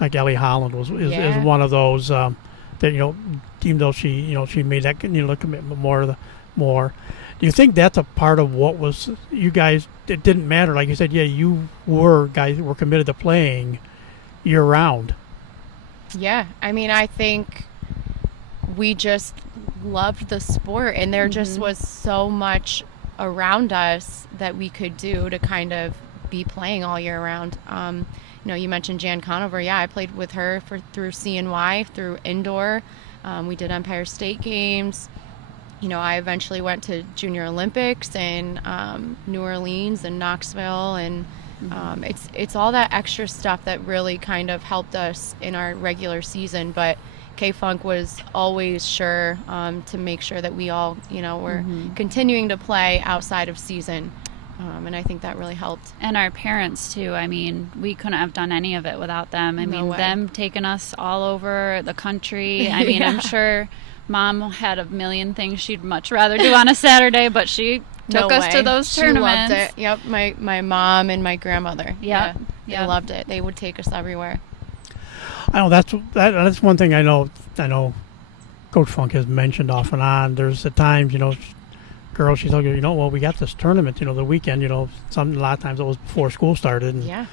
like Ellie Holland is one of those that even though she made that commitment more. Do you think that's a part of what was you guys? It didn't matter, like you said. Yeah, you were committed to playing year round. Yeah, I mean, I think we just loved the sport, and there just was so much around us that we could do to kind of be playing all year round. You mentioned Jan Conover. Yeah, I played with her through CNY, through indoor. We did Empire State games. I eventually went to Junior Olympics in New Orleans and Knoxville, and It's all that extra stuff that really kind of helped us in our regular season, but K-Funk was always sure to make sure that we all, were continuing to play outside of season. And I think that really helped. And our parents, too. I mean, we couldn't have done any of it without them. I mean, way. them taking us all over the country. I mean, I'm sure Mom had a million things she'd much rather do on a Saturday, but she took us to those tournaments. She loved it. Yep, my mom and my grandmother. Yeah, they loved it. They would take us everywhere. I know that's one thing I know Coach Funk has mentioned off and on. There's the times, girls, she's like, well, we got this tournament, the weekend, a lot of times it was before school started. And, yeah.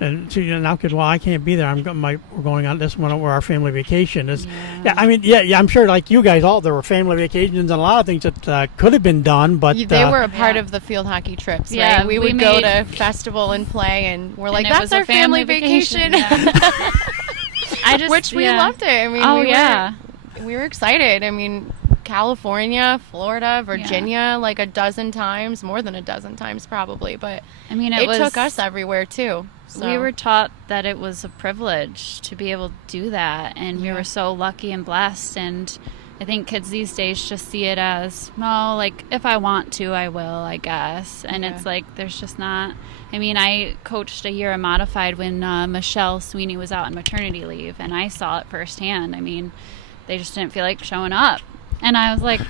And so, now kids, well, I can't be there. We're going on this one where our family vacation is. Yeah, I mean, I'm sure like you guys all, there were family vacations and a lot of things that could have been done, but they were a part of the field hockey trips, right? Yeah, we would go to festival and play, and we're like, that's our family vacation. Yeah. Which we loved it. I mean, we were excited. I mean, California, Florida, Virginia, like a dozen times, more than a dozen times probably, but I mean, it took us everywhere too. So. We were taught that it was a privilege to be able to do that, and we were so lucky and blessed. And I think kids these days just see it as, well, like, if I want to, I will, I guess. And it's like, there's just not. I mean, I coached a year of modified when Michelle Sweeney was out on maternity leave, and I saw it firsthand. I mean, they just didn't feel like showing up. And I was like,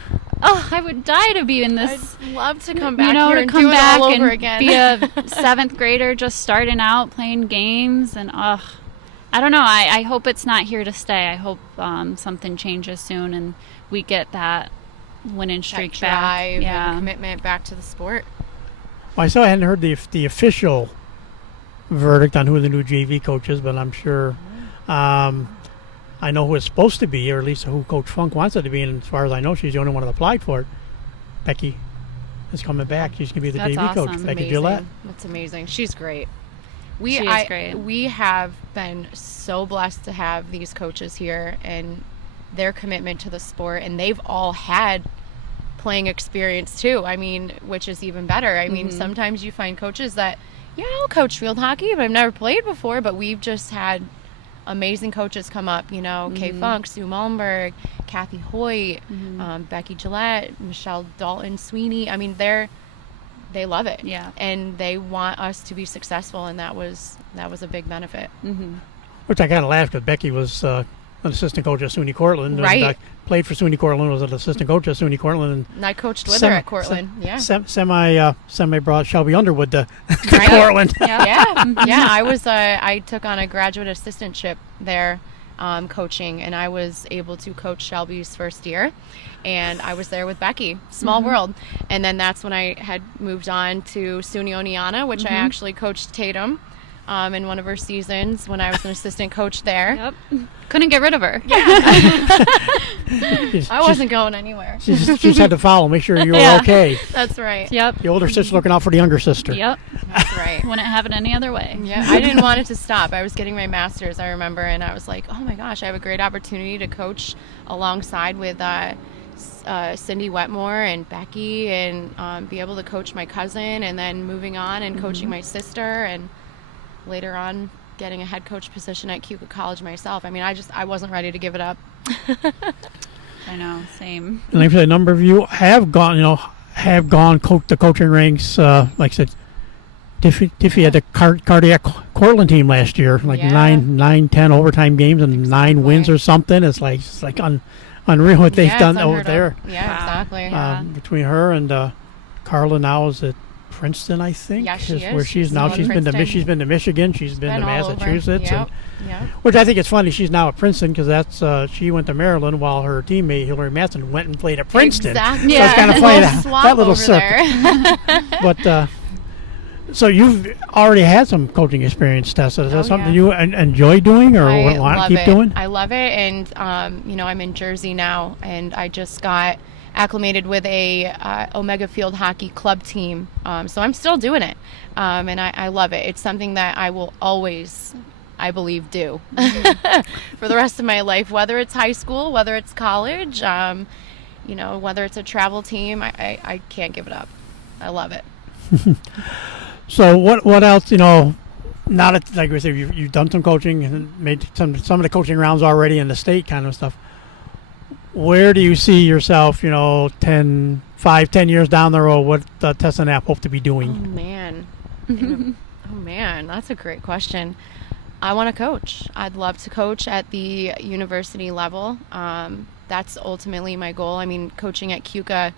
oh, I would die to be in this. I'd love to come back here to and come do back it all over and again. Be a 7th grader just starting out playing games. And, I don't know. I hope it's not here to stay. I hope something changes soon and we get that winning streak that drive back. And commitment back to the sport. Well, I still hadn't heard the official verdict on who the new JV coach is, but I'm sure I know who it's supposed to be, or at least who Coach Funk wants it to be, and as far as I know, she's the only one that applied for it. Becky is coming back. She's going to be the That's JV coach. awesome. Becky Amazing. Gillette. That's amazing. She's great. She is great. We have been so blessed to have these coaches here and their commitment to the sport, and they've all had playing experience too. I mean, which is even better. I mean, sometimes you find coaches that, I'll coach field hockey, but I've never played before, but we've just had amazing coaches come up, Kay Funk, Sue Malmberg, Kathy Hoyt, Becky Gillette, Michelle Dalton Sweeney. I mean, they love it. Yeah. And they want us to be successful, and that was a big benefit. Which I kind of laughed because Becky was an assistant coach at SUNY Cortland. Right. And I played for SUNY Cortland, was an assistant coach at SUNY Cortland. And I coached with her at Cortland. Semi brought Shelby Underwood to Right. Cortland. Yeah. I took on a graduate assistantship there, coaching, and I was able to coach Shelby's first year, and I was there with Becky. Small world. And then that's when I had moved on to SUNY Oneonta, which I actually coached Tatum in one of her seasons when I was an assistant coach there. Yep. Couldn't get rid of her. I wasn't going anywhere. She just had to follow, make sure you were okay. That's right. Yep. The older sister looking out for the younger sister. Yep. That's right. Wouldn't have it any other way. Yeah, I didn't want it to stop. I was getting my master's, I remember, and I was like, oh my gosh, I have a great opportunity to coach alongside with Cindy Wetmore and Becky, and be able to coach my cousin, and then moving on and coaching my sister, and later on getting a head coach position at Keuka College myself. I mean, I wasn't ready to give it up. I know, same. And like I said, a number of you have gone the coaching ranks. Like I said, Tiffy had the cardiac Cortland team last year, like 9-10 overtime games and 9 wins or something. It's like unreal what they've done over there. Yeah, Wow. exactly. Yeah. Between her and Carla now is at Princeton, I think. Yeah, she is. Where she's now. Still at She's been to Princeton. Michigan. She's been to all over. Massachusetts. Yep. Which I think it's funny. She's now at Princeton because that's she went to Maryland while her teammate Hillary Matson went and played at Princeton. Exactly. So it's kind of funny that little over circle. But so you've already had some coaching experience, Tessa. Is that something you enjoy doing or want to keep doing? I love it, and I'm in Jersey now, and I just got acclimated with a Omega Field Hockey Club team, so I'm still doing it, and I love it. It's something that I will always, I believe, do for the rest of my life, whether it's high school, whether it's college, whether it's a travel team. I can't give it up. I love it. So what else? Now that, like we said, you've done some coaching and made some of the coaching rounds already in the state kind of stuff. Where do you see yourself? 10 years down the road. What Tessa and Knapp hope to be Oh doing? man, oh man, that's a great question. I want to coach. I'd love to coach at the university level. That's ultimately my goal. I mean, coaching at CUCA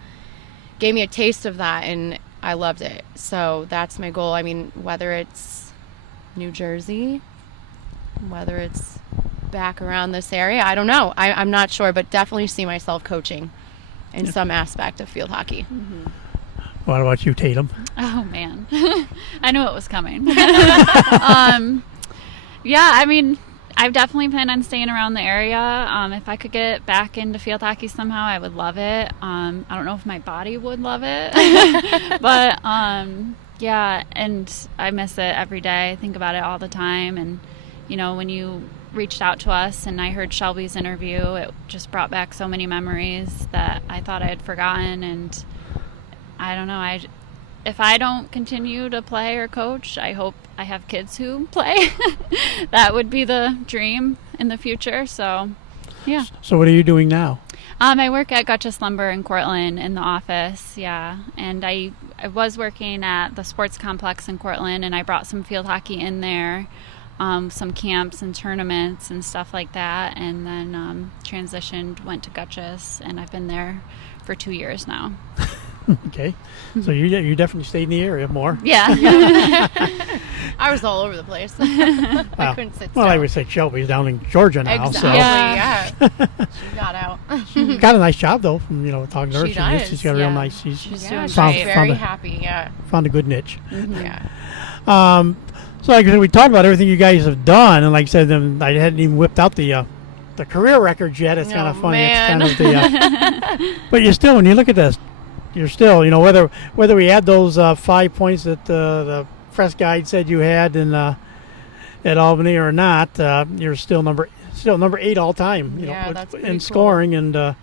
gave me a taste of that, and I loved it. So that's my goal. I mean, whether it's New Jersey, whether it's back around this area, I don't know. I'm not sure, but definitely see myself coaching in some aspect of field hockey. What about you, Tatum? Oh man, I knew it was coming. Yeah, I mean, I've definitely planned on staying around the area. If I could get back into field hockey somehow, I would love it. I don't know if my body would love it, but yeah, and I miss it every day. I think about it all the time. And when you reached out to us and I heard Shelby's interview, it just brought back so many memories that I thought I had forgotten. And I don't know, if I don't continue to play or coach, I hope I have kids who play. That would be the dream in the future. So, yeah. So what are you doing now? I work at Gutchess Lumber in Cortland in the office, yeah. And I was working at the sports complex in Cortland, and I brought some field hockey in there, some camps and tournaments and stuff like that, and then transitioned, went to Gutchess, and I've been there for 2 years now. Okay. So you definitely stayed in the area more. Yeah. I was all over the place. I couldn't sit still. Well, I would say Shelby's down in Georgia now. Exactly, So. Yeah. She got out. Got a nice job though. From talking to her, She does, she's got a real yeah. nice. She's found, very found a, happy, yeah. found a good niche. Yeah. So like I said, we talked about everything you guys have done, and like I said, I hadn't even whipped out the career records yet. It's kind of funny. Man. It's kind of the. But you're still, when you look at this, you're still, whether we add those 5 points that the press guide said you had in at Albany or not, you're still number 8 all time. Yeah, that's pretty in cool. scoring, and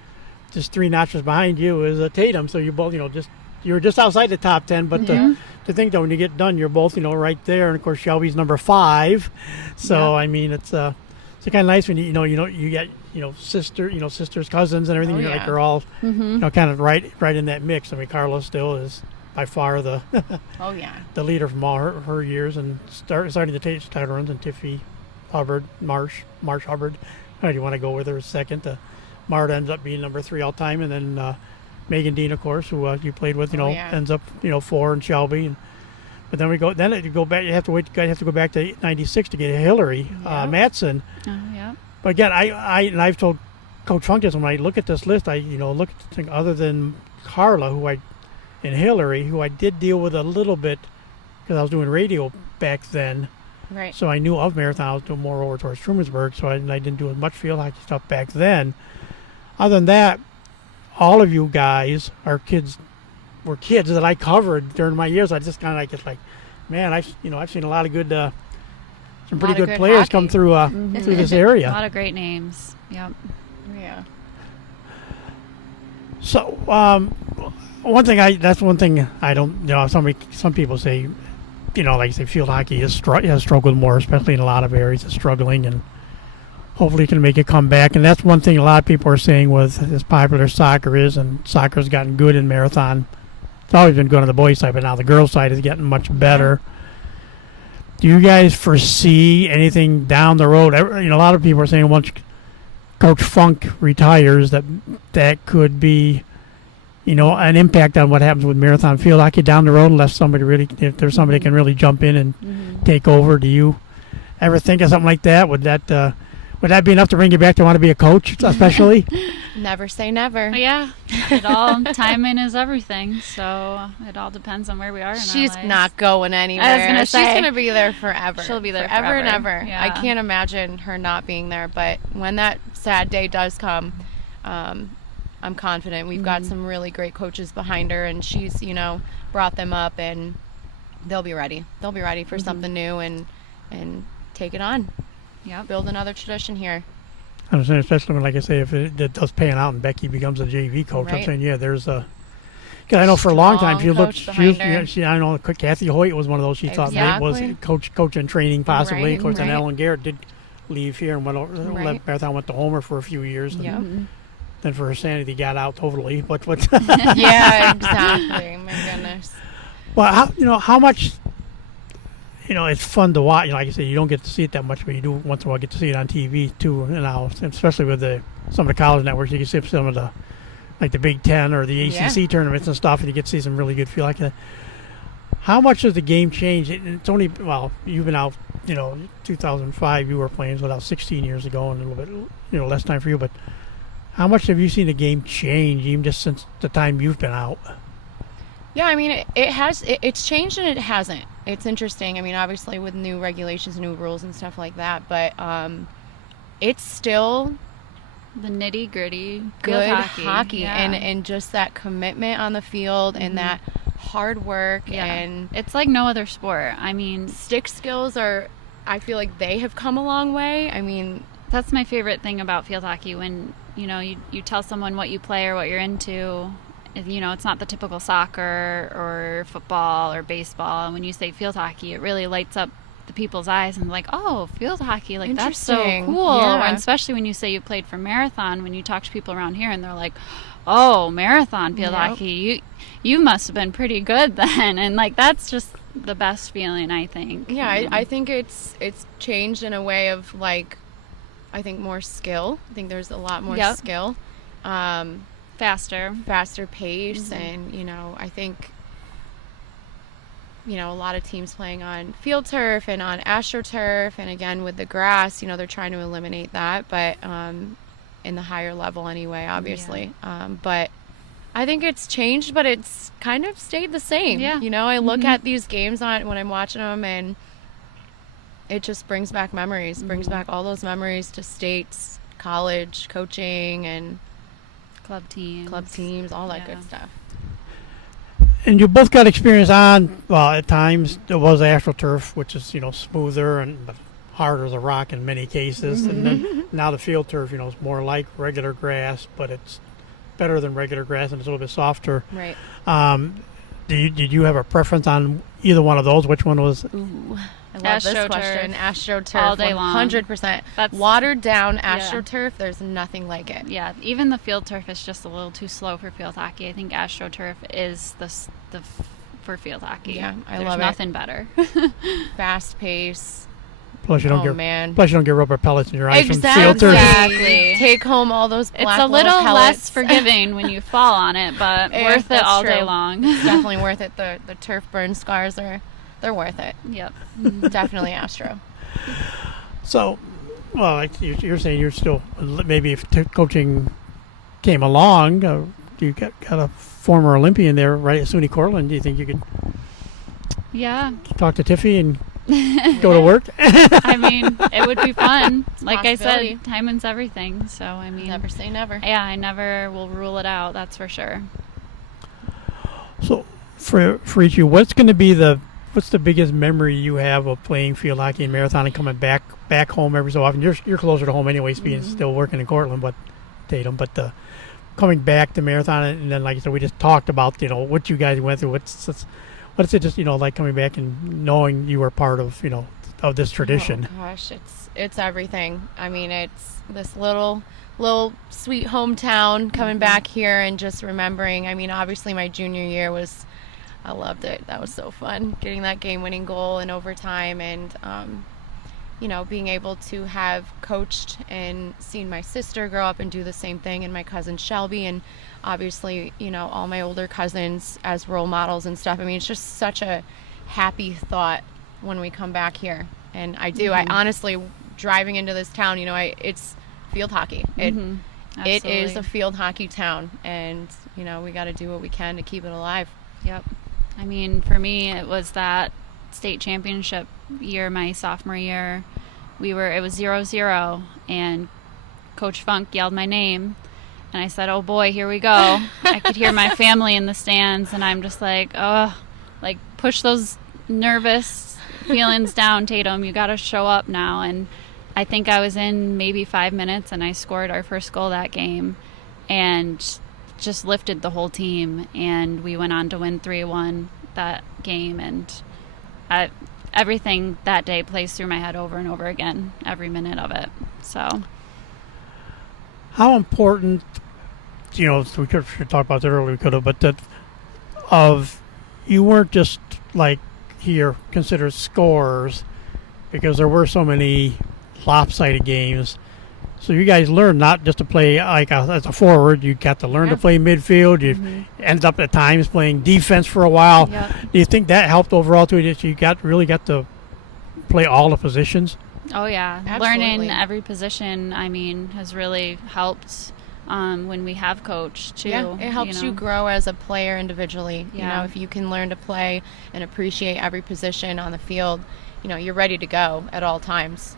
just 3 notches behind you is Tatum. So you both, you're just outside the top 10. But to think that when you get done, you're both, right there. And of course, Shelby's number 5. So I mean, it's kind of nice when you get sisters, cousins, and everything. Oh, Like yeah. they're all kind of right in that mix. I mean, Carla still is by far the Oh, yeah. the leader from all her years, and starting to take title runs. And Tiffy Hubbard, Marsh Hubbard. Do you want to go with her second? Marta ends up being number 3 all time, and then Megan Dean, of course, who you played with, Oh, yeah. ends up 4, and Shelby. But then you go back. You have to go back to '96 to get Hillary Matson. Oh, yeah. But again, I've told Coach Funk this when I look at this list. I look at the thing other than Carla, and Hillary, who I did deal with a little bit because I was doing radio back then. Right. So I knew of marathon. I was doing more over towards Trumansburg, so I didn't do as much field hockey stuff back then. Other than that, all of you guys were kids that I covered during my years. I just kind of like, man, I've seen a lot of good, some pretty good players hockey. come through through this area. A lot of great names. Yep. Yeah. So one thing I don't. Some people say, like you say, field hockey has struggled more, especially in a lot of areas. It's struggling, and hopefully can make a comeback. And that's one thing a lot of people are saying with as popular soccer is, and soccer's gotten good in marathon. It's always been good on the boys' side, but now the girls' side is getting much better. Do you guys foresee anything down the road? A lot of people are saying once Coach Funk retires, that could be, an impact on what happens with marathon field hockey down the road, unless if there's somebody that can really jump in and take over. Do you ever think of something like that? Would that be enough to bring you back to want to be a coach, especially? Never say never. Yeah. Timing is everything. So it all depends on where we are in She's our lives. not going anywhere. I was gonna say. She's gonna be there forever. She'll be there forever and forever. ever. Yeah. I can't imagine her not being there. But when that sad day does come, I'm confident. We've got some really great coaches behind her, and she's brought them up, and they'll be ready. They'll be ready for something new and take it on. Yep. Build another tradition here. I'm saying, especially when, like I say, if it does pan out and Becky becomes a JV coach, I'm Right. saying, there's Because I know for a long time Strong she looked. coach behind her. I know Kathy Hoyt was one of those. She thought maybe was Exactly. coach and training possibly. Right, Of course, then right. Ellen Garrett did leave here and went over. Right. Marathon went to Homer for a few years. And Yep. then for her sanity, got out totally. But Yeah, exactly. My goodness. well, how much. It's fun to watch. Like I said, you don't get to see it that much, but you do once in a while get to see it on TV too. Now, especially with some of the college networks, you can see some of the like the Big Ten or the ACC tournaments and stuff, and you get to see some really good feel like that. How much does the game change? It's only you've been out. 2005 you were playing, so about 16 years ago, and a little bit less time for you. But how much have you seen the game change, even just since the time you've been out? Yeah, I mean, it has. It's changed and it hasn't. It's interesting. I mean, obviously with new regulations, new rules, and stuff like that, but it's still The nitty gritty good hockey, Yeah. and just that commitment on the field and that hard work and it's like no other sport. I mean, stick skills are. I feel like they have come a long way. I mean, that's my favorite thing about field hockey. When you tell someone what you play or what you're into, it's not the typical soccer or football or baseball. And when you say field hockey, it really lights up the people's eyes and like, oh, field hockey, like that's so Interesting. cool. Yeah. And especially when you say you played for Marathon, when you talk to people around here and they're like, oh, Marathon field hockey, you must have been pretty good then. And like that's just the best feeling, I think. yeah, I think it's changed in a way of like, I think more skill. I think there's a lot more skill. Faster pace, and I think a lot of teams playing on field turf and on astroturf, and again with the grass, they're trying to eliminate that, but in the higher level anyway, obviously. But I think it's changed, but it's kind of stayed the same. Yeah. I look at these games when I'm watching them, and it just brings back memories, brings back all those memories to states, college, coaching, and Club teams, all that good stuff. And you both got experience on, at times it was AstroTurf, which is, smoother but harder as a rock in many cases. And then now the field turf, is more like regular grass, but it's better than regular grass and it's a little bit softer. Right. Did you have a preference on either one of those? Which one was? Ooh, I love this question. AstroTurf, all day long. 100%. That's watered down AstroTurf. There's nothing like it. Yeah, even the field turf is just a little too slow for field hockey. I think AstroTurf is the for field hockey. Yeah, I There's love it. nothing better. Fast pace. Plus you don't get rubber pellets in your eyes from field turf. Exactly. Take home all those black It's a little pellets. less forgiving when you fall on it, but Yeah, worth it that's all true. day long. It's definitely worth it. The turf burn scars they're worth it. Yep. Definitely Astro. So, like you're saying, you're still maybe if coaching came along, you got a former Olympian there, right? SUNY Cortland. Do you think you could Yeah. talk to Tiffy and go to work? I mean, it would be fun. Like I possibility. said, timing's everything. So, I mean, Never say never. yeah, I never will rule it out. That's for sure. So, for each of you, what's the biggest memory you have of playing field hockey and marathon and coming back home every so often? You're closer to home anyway, being still working in Cortland, but Tatum. But coming back to marathon, and then like I said, we just talked about what you guys went through. What's it just like coming back and knowing you were part of of this tradition? Oh gosh, it's everything. I mean, it's this little sweet hometown coming back here and just remembering. I mean, obviously my junior year I loved it. That was so fun, getting that game-winning goal in overtime, and being able to have coached and seen my sister grow up and do the same thing, and my cousin Shelby, and obviously all my older cousins as role models and stuff. I mean, it's just such a happy thought when we come back here, and I honestly, driving into this town, it's field hockey. It is a field hockey town, and we got to do what we can to keep it alive. Yep. I mean, for me, it was that state championship year, my sophomore year. It was 0-0, and Coach Funk yelled my name, and I said, "Oh boy, here we go." I could hear my family in the stands, and I'm just like, oh, like push those nervous feelings down, Tatum. You got to show up now. And I think I was in maybe 5 minutes, and I scored our first goal that game, and just lifted the whole team, and we went on to win 3-1 that game, and everything that day plays through my head over and over again, every minute of it. So how important, we should talk about that earlier, we could have, but you weren't just like here considered scorers, because there were so many lopsided games. So you guys learned not just to play as a forward. You got to learn to play midfield. You ended up at times playing defense for a while. Yep. Do you think that helped overall too? That you really got to play all the positions? Oh yeah, Absolutely. learning every position, has really helped when we have coached too. Yeah, it helps you grow as a player individually. Yeah. If you can learn to play and appreciate every position on the field, you're ready to go at all times.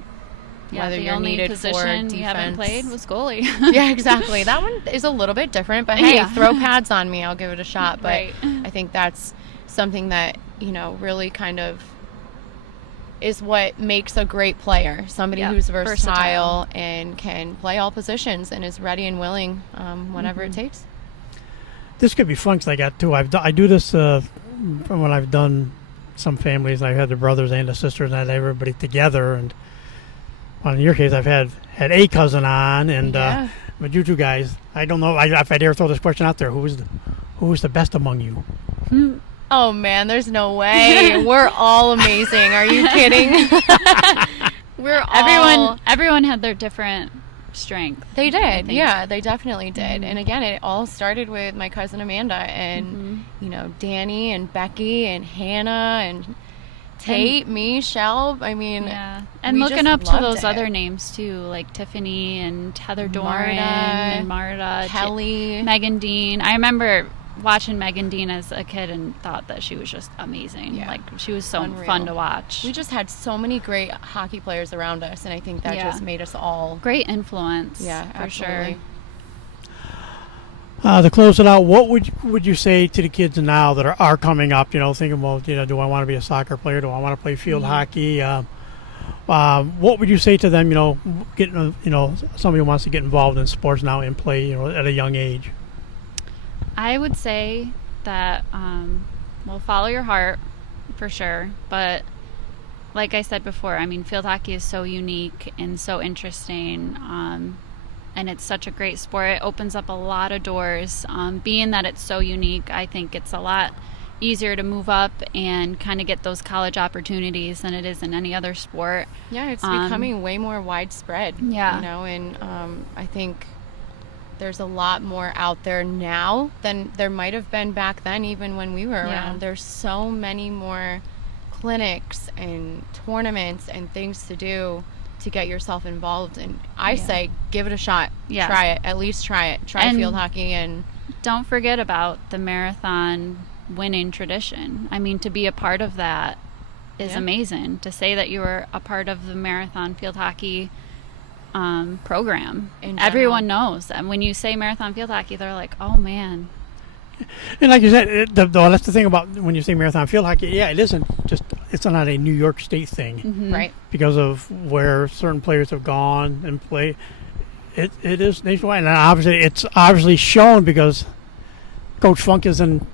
Yeah, Whether the you're only needed position for you haven't defense. played was goalie. Yeah, exactly. That one is a little bit different, but hey, Yeah. throw pads on me, I'll give it a shot. But Right. I think that's something that, really kind of is what makes a great player. Somebody Yep, who's versatile. versatile and can play all positions and is ready and willing whenever it takes. This could be fun because I got two. I do this from when I've done some families. I've had the brothers and the sisters and I had everybody together. And well, in your case, I've had a cousin on, and Yeah. but you two guys, I don't know if I dare throw this question out there. Who's the best among you? Oh man, there's no way. We're all amazing. Are you kidding? We're all Everyone had their different strength. They I did. think. Yeah, they definitely did. And again, it all started with my cousin Amanda and Danny and Becky and Hannah and Tate, me, Shelb. Yeah, and we looking just up to loved those it. other names too, like Tiffany and Heather Doran Marta, and Marta, Kelly. Megan Dean. I remember watching Megan Dean as a kid and thought that she was just amazing. Yeah. Like she was so Unreal. fun to watch. We just had so many great hockey players around us, and I think that Yeah. just made us all. Great influence. Yeah, for absolutely. sure. To close it out, what would you say to the kids now that are coming up? Thinking, well, do I want to be a soccer player? Do I want to play field hockey? What would you say to them? Getting somebody who wants to get involved in sports now and play, at a young age. I would say that, follow your heart for sure. But like I said before, field hockey is so unique and so interesting. And it's such a great sport. It opens up a lot of doors. Being that it's so unique, I think it's a lot easier to move up and kind of get those college opportunities than it is in any other sport. Yeah, it's becoming way more widespread. Yeah. And I think there's a lot more out there now than there might have been back then, even when we were around. There's so many more clinics and tournaments and things to do to get yourself involved. And I say, give it a shot. Yeah. Try it. At least try it. Try And field hockey. And don't forget about the marathon winning tradition. To be a part of that is amazing. To say that you were a part of the marathon field hockey program. In general. Everyone knows. And when you say marathon field hockey, they're like, oh man. And like you said, that's the thing about when you say marathon field hockey. Yeah, it isn't just. It's not a New York State thing, right. because of where certain players have gone and played. It is nationwide, and obviously it's obviously shown because Coach Funk is in,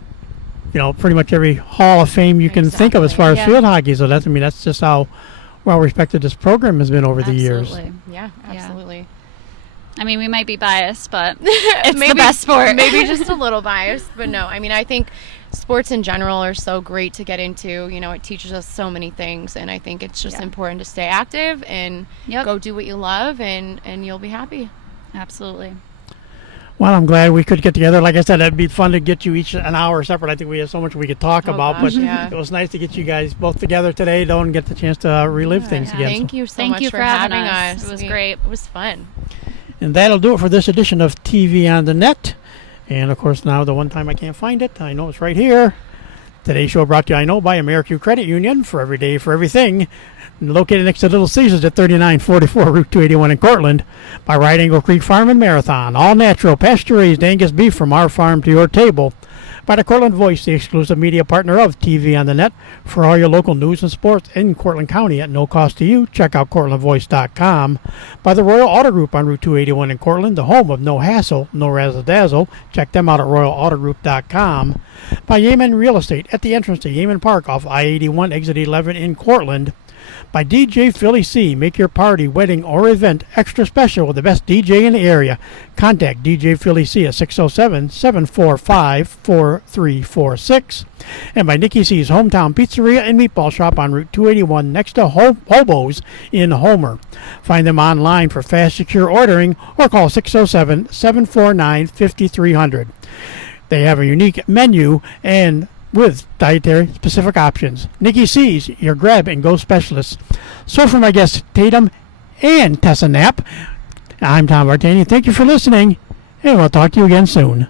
pretty much every Hall of Fame you can think of as far as field hockey. So that's just how well respected this program has been over the years. Absolutely. Yeah, absolutely. We might be biased, but it's the best sport. Maybe just a little biased, but no. I think sports in general are so great to get into. It teaches us so many things, and I think it's just important to stay active and go do what you love, and you'll be happy. Absolutely. Well, I'm glad we could get together. Like I said, it'd be fun to get you each an hour separate. I think we have so much we could talk about, gosh, but yeah. it was nice to get you guys both together today, though, and get the chance to relive things again. Thank So- you so Thank much you for for having having us. us. It was great. It was fun. And that'll do it for this edition of TV on the Net. And, of course, now the one time I can't find it, I know it's right here. Today's show brought to you, I know, by AmeriQ Credit Union, for every day, for everything. Located next to Little Caesars at 3944 Route 281 in Cortland. By Right Angle Creek Farm and Marathon. All natural, pasture-raised Angus beef from our farm to your table. By the Cortland Voice, the exclusive media partner of TV on the Net. For all your local news and sports in Cortland County at no cost to you, check out CortlandVoice.com. By the Royal Auto Group on Route 281 in Cortland, the home of no hassle, no razzle-dazzle. Check them out at RoyalAutoGroup.com. By Yemen Real Estate at the entrance to Yemen Park off I-81 exit 11 in Cortland. By DJ Philly C. Make your party, wedding, or event extra special with the best DJ in the area. Contact DJ Philly C at 607-745-4346. And by Nikki C's Hometown Pizzeria and Meatball Shop on Route 281 next to Hobo's in Homer. Find them online for fast, secure ordering or call 607-749-5300. They have a unique menu and with dietary specific options. Nikki C's, your grab and go specialist. So for my guests Tatum and Tessa Knapp, I'm Tom Vartanian. Thank you for listening, and we'll talk to you again soon.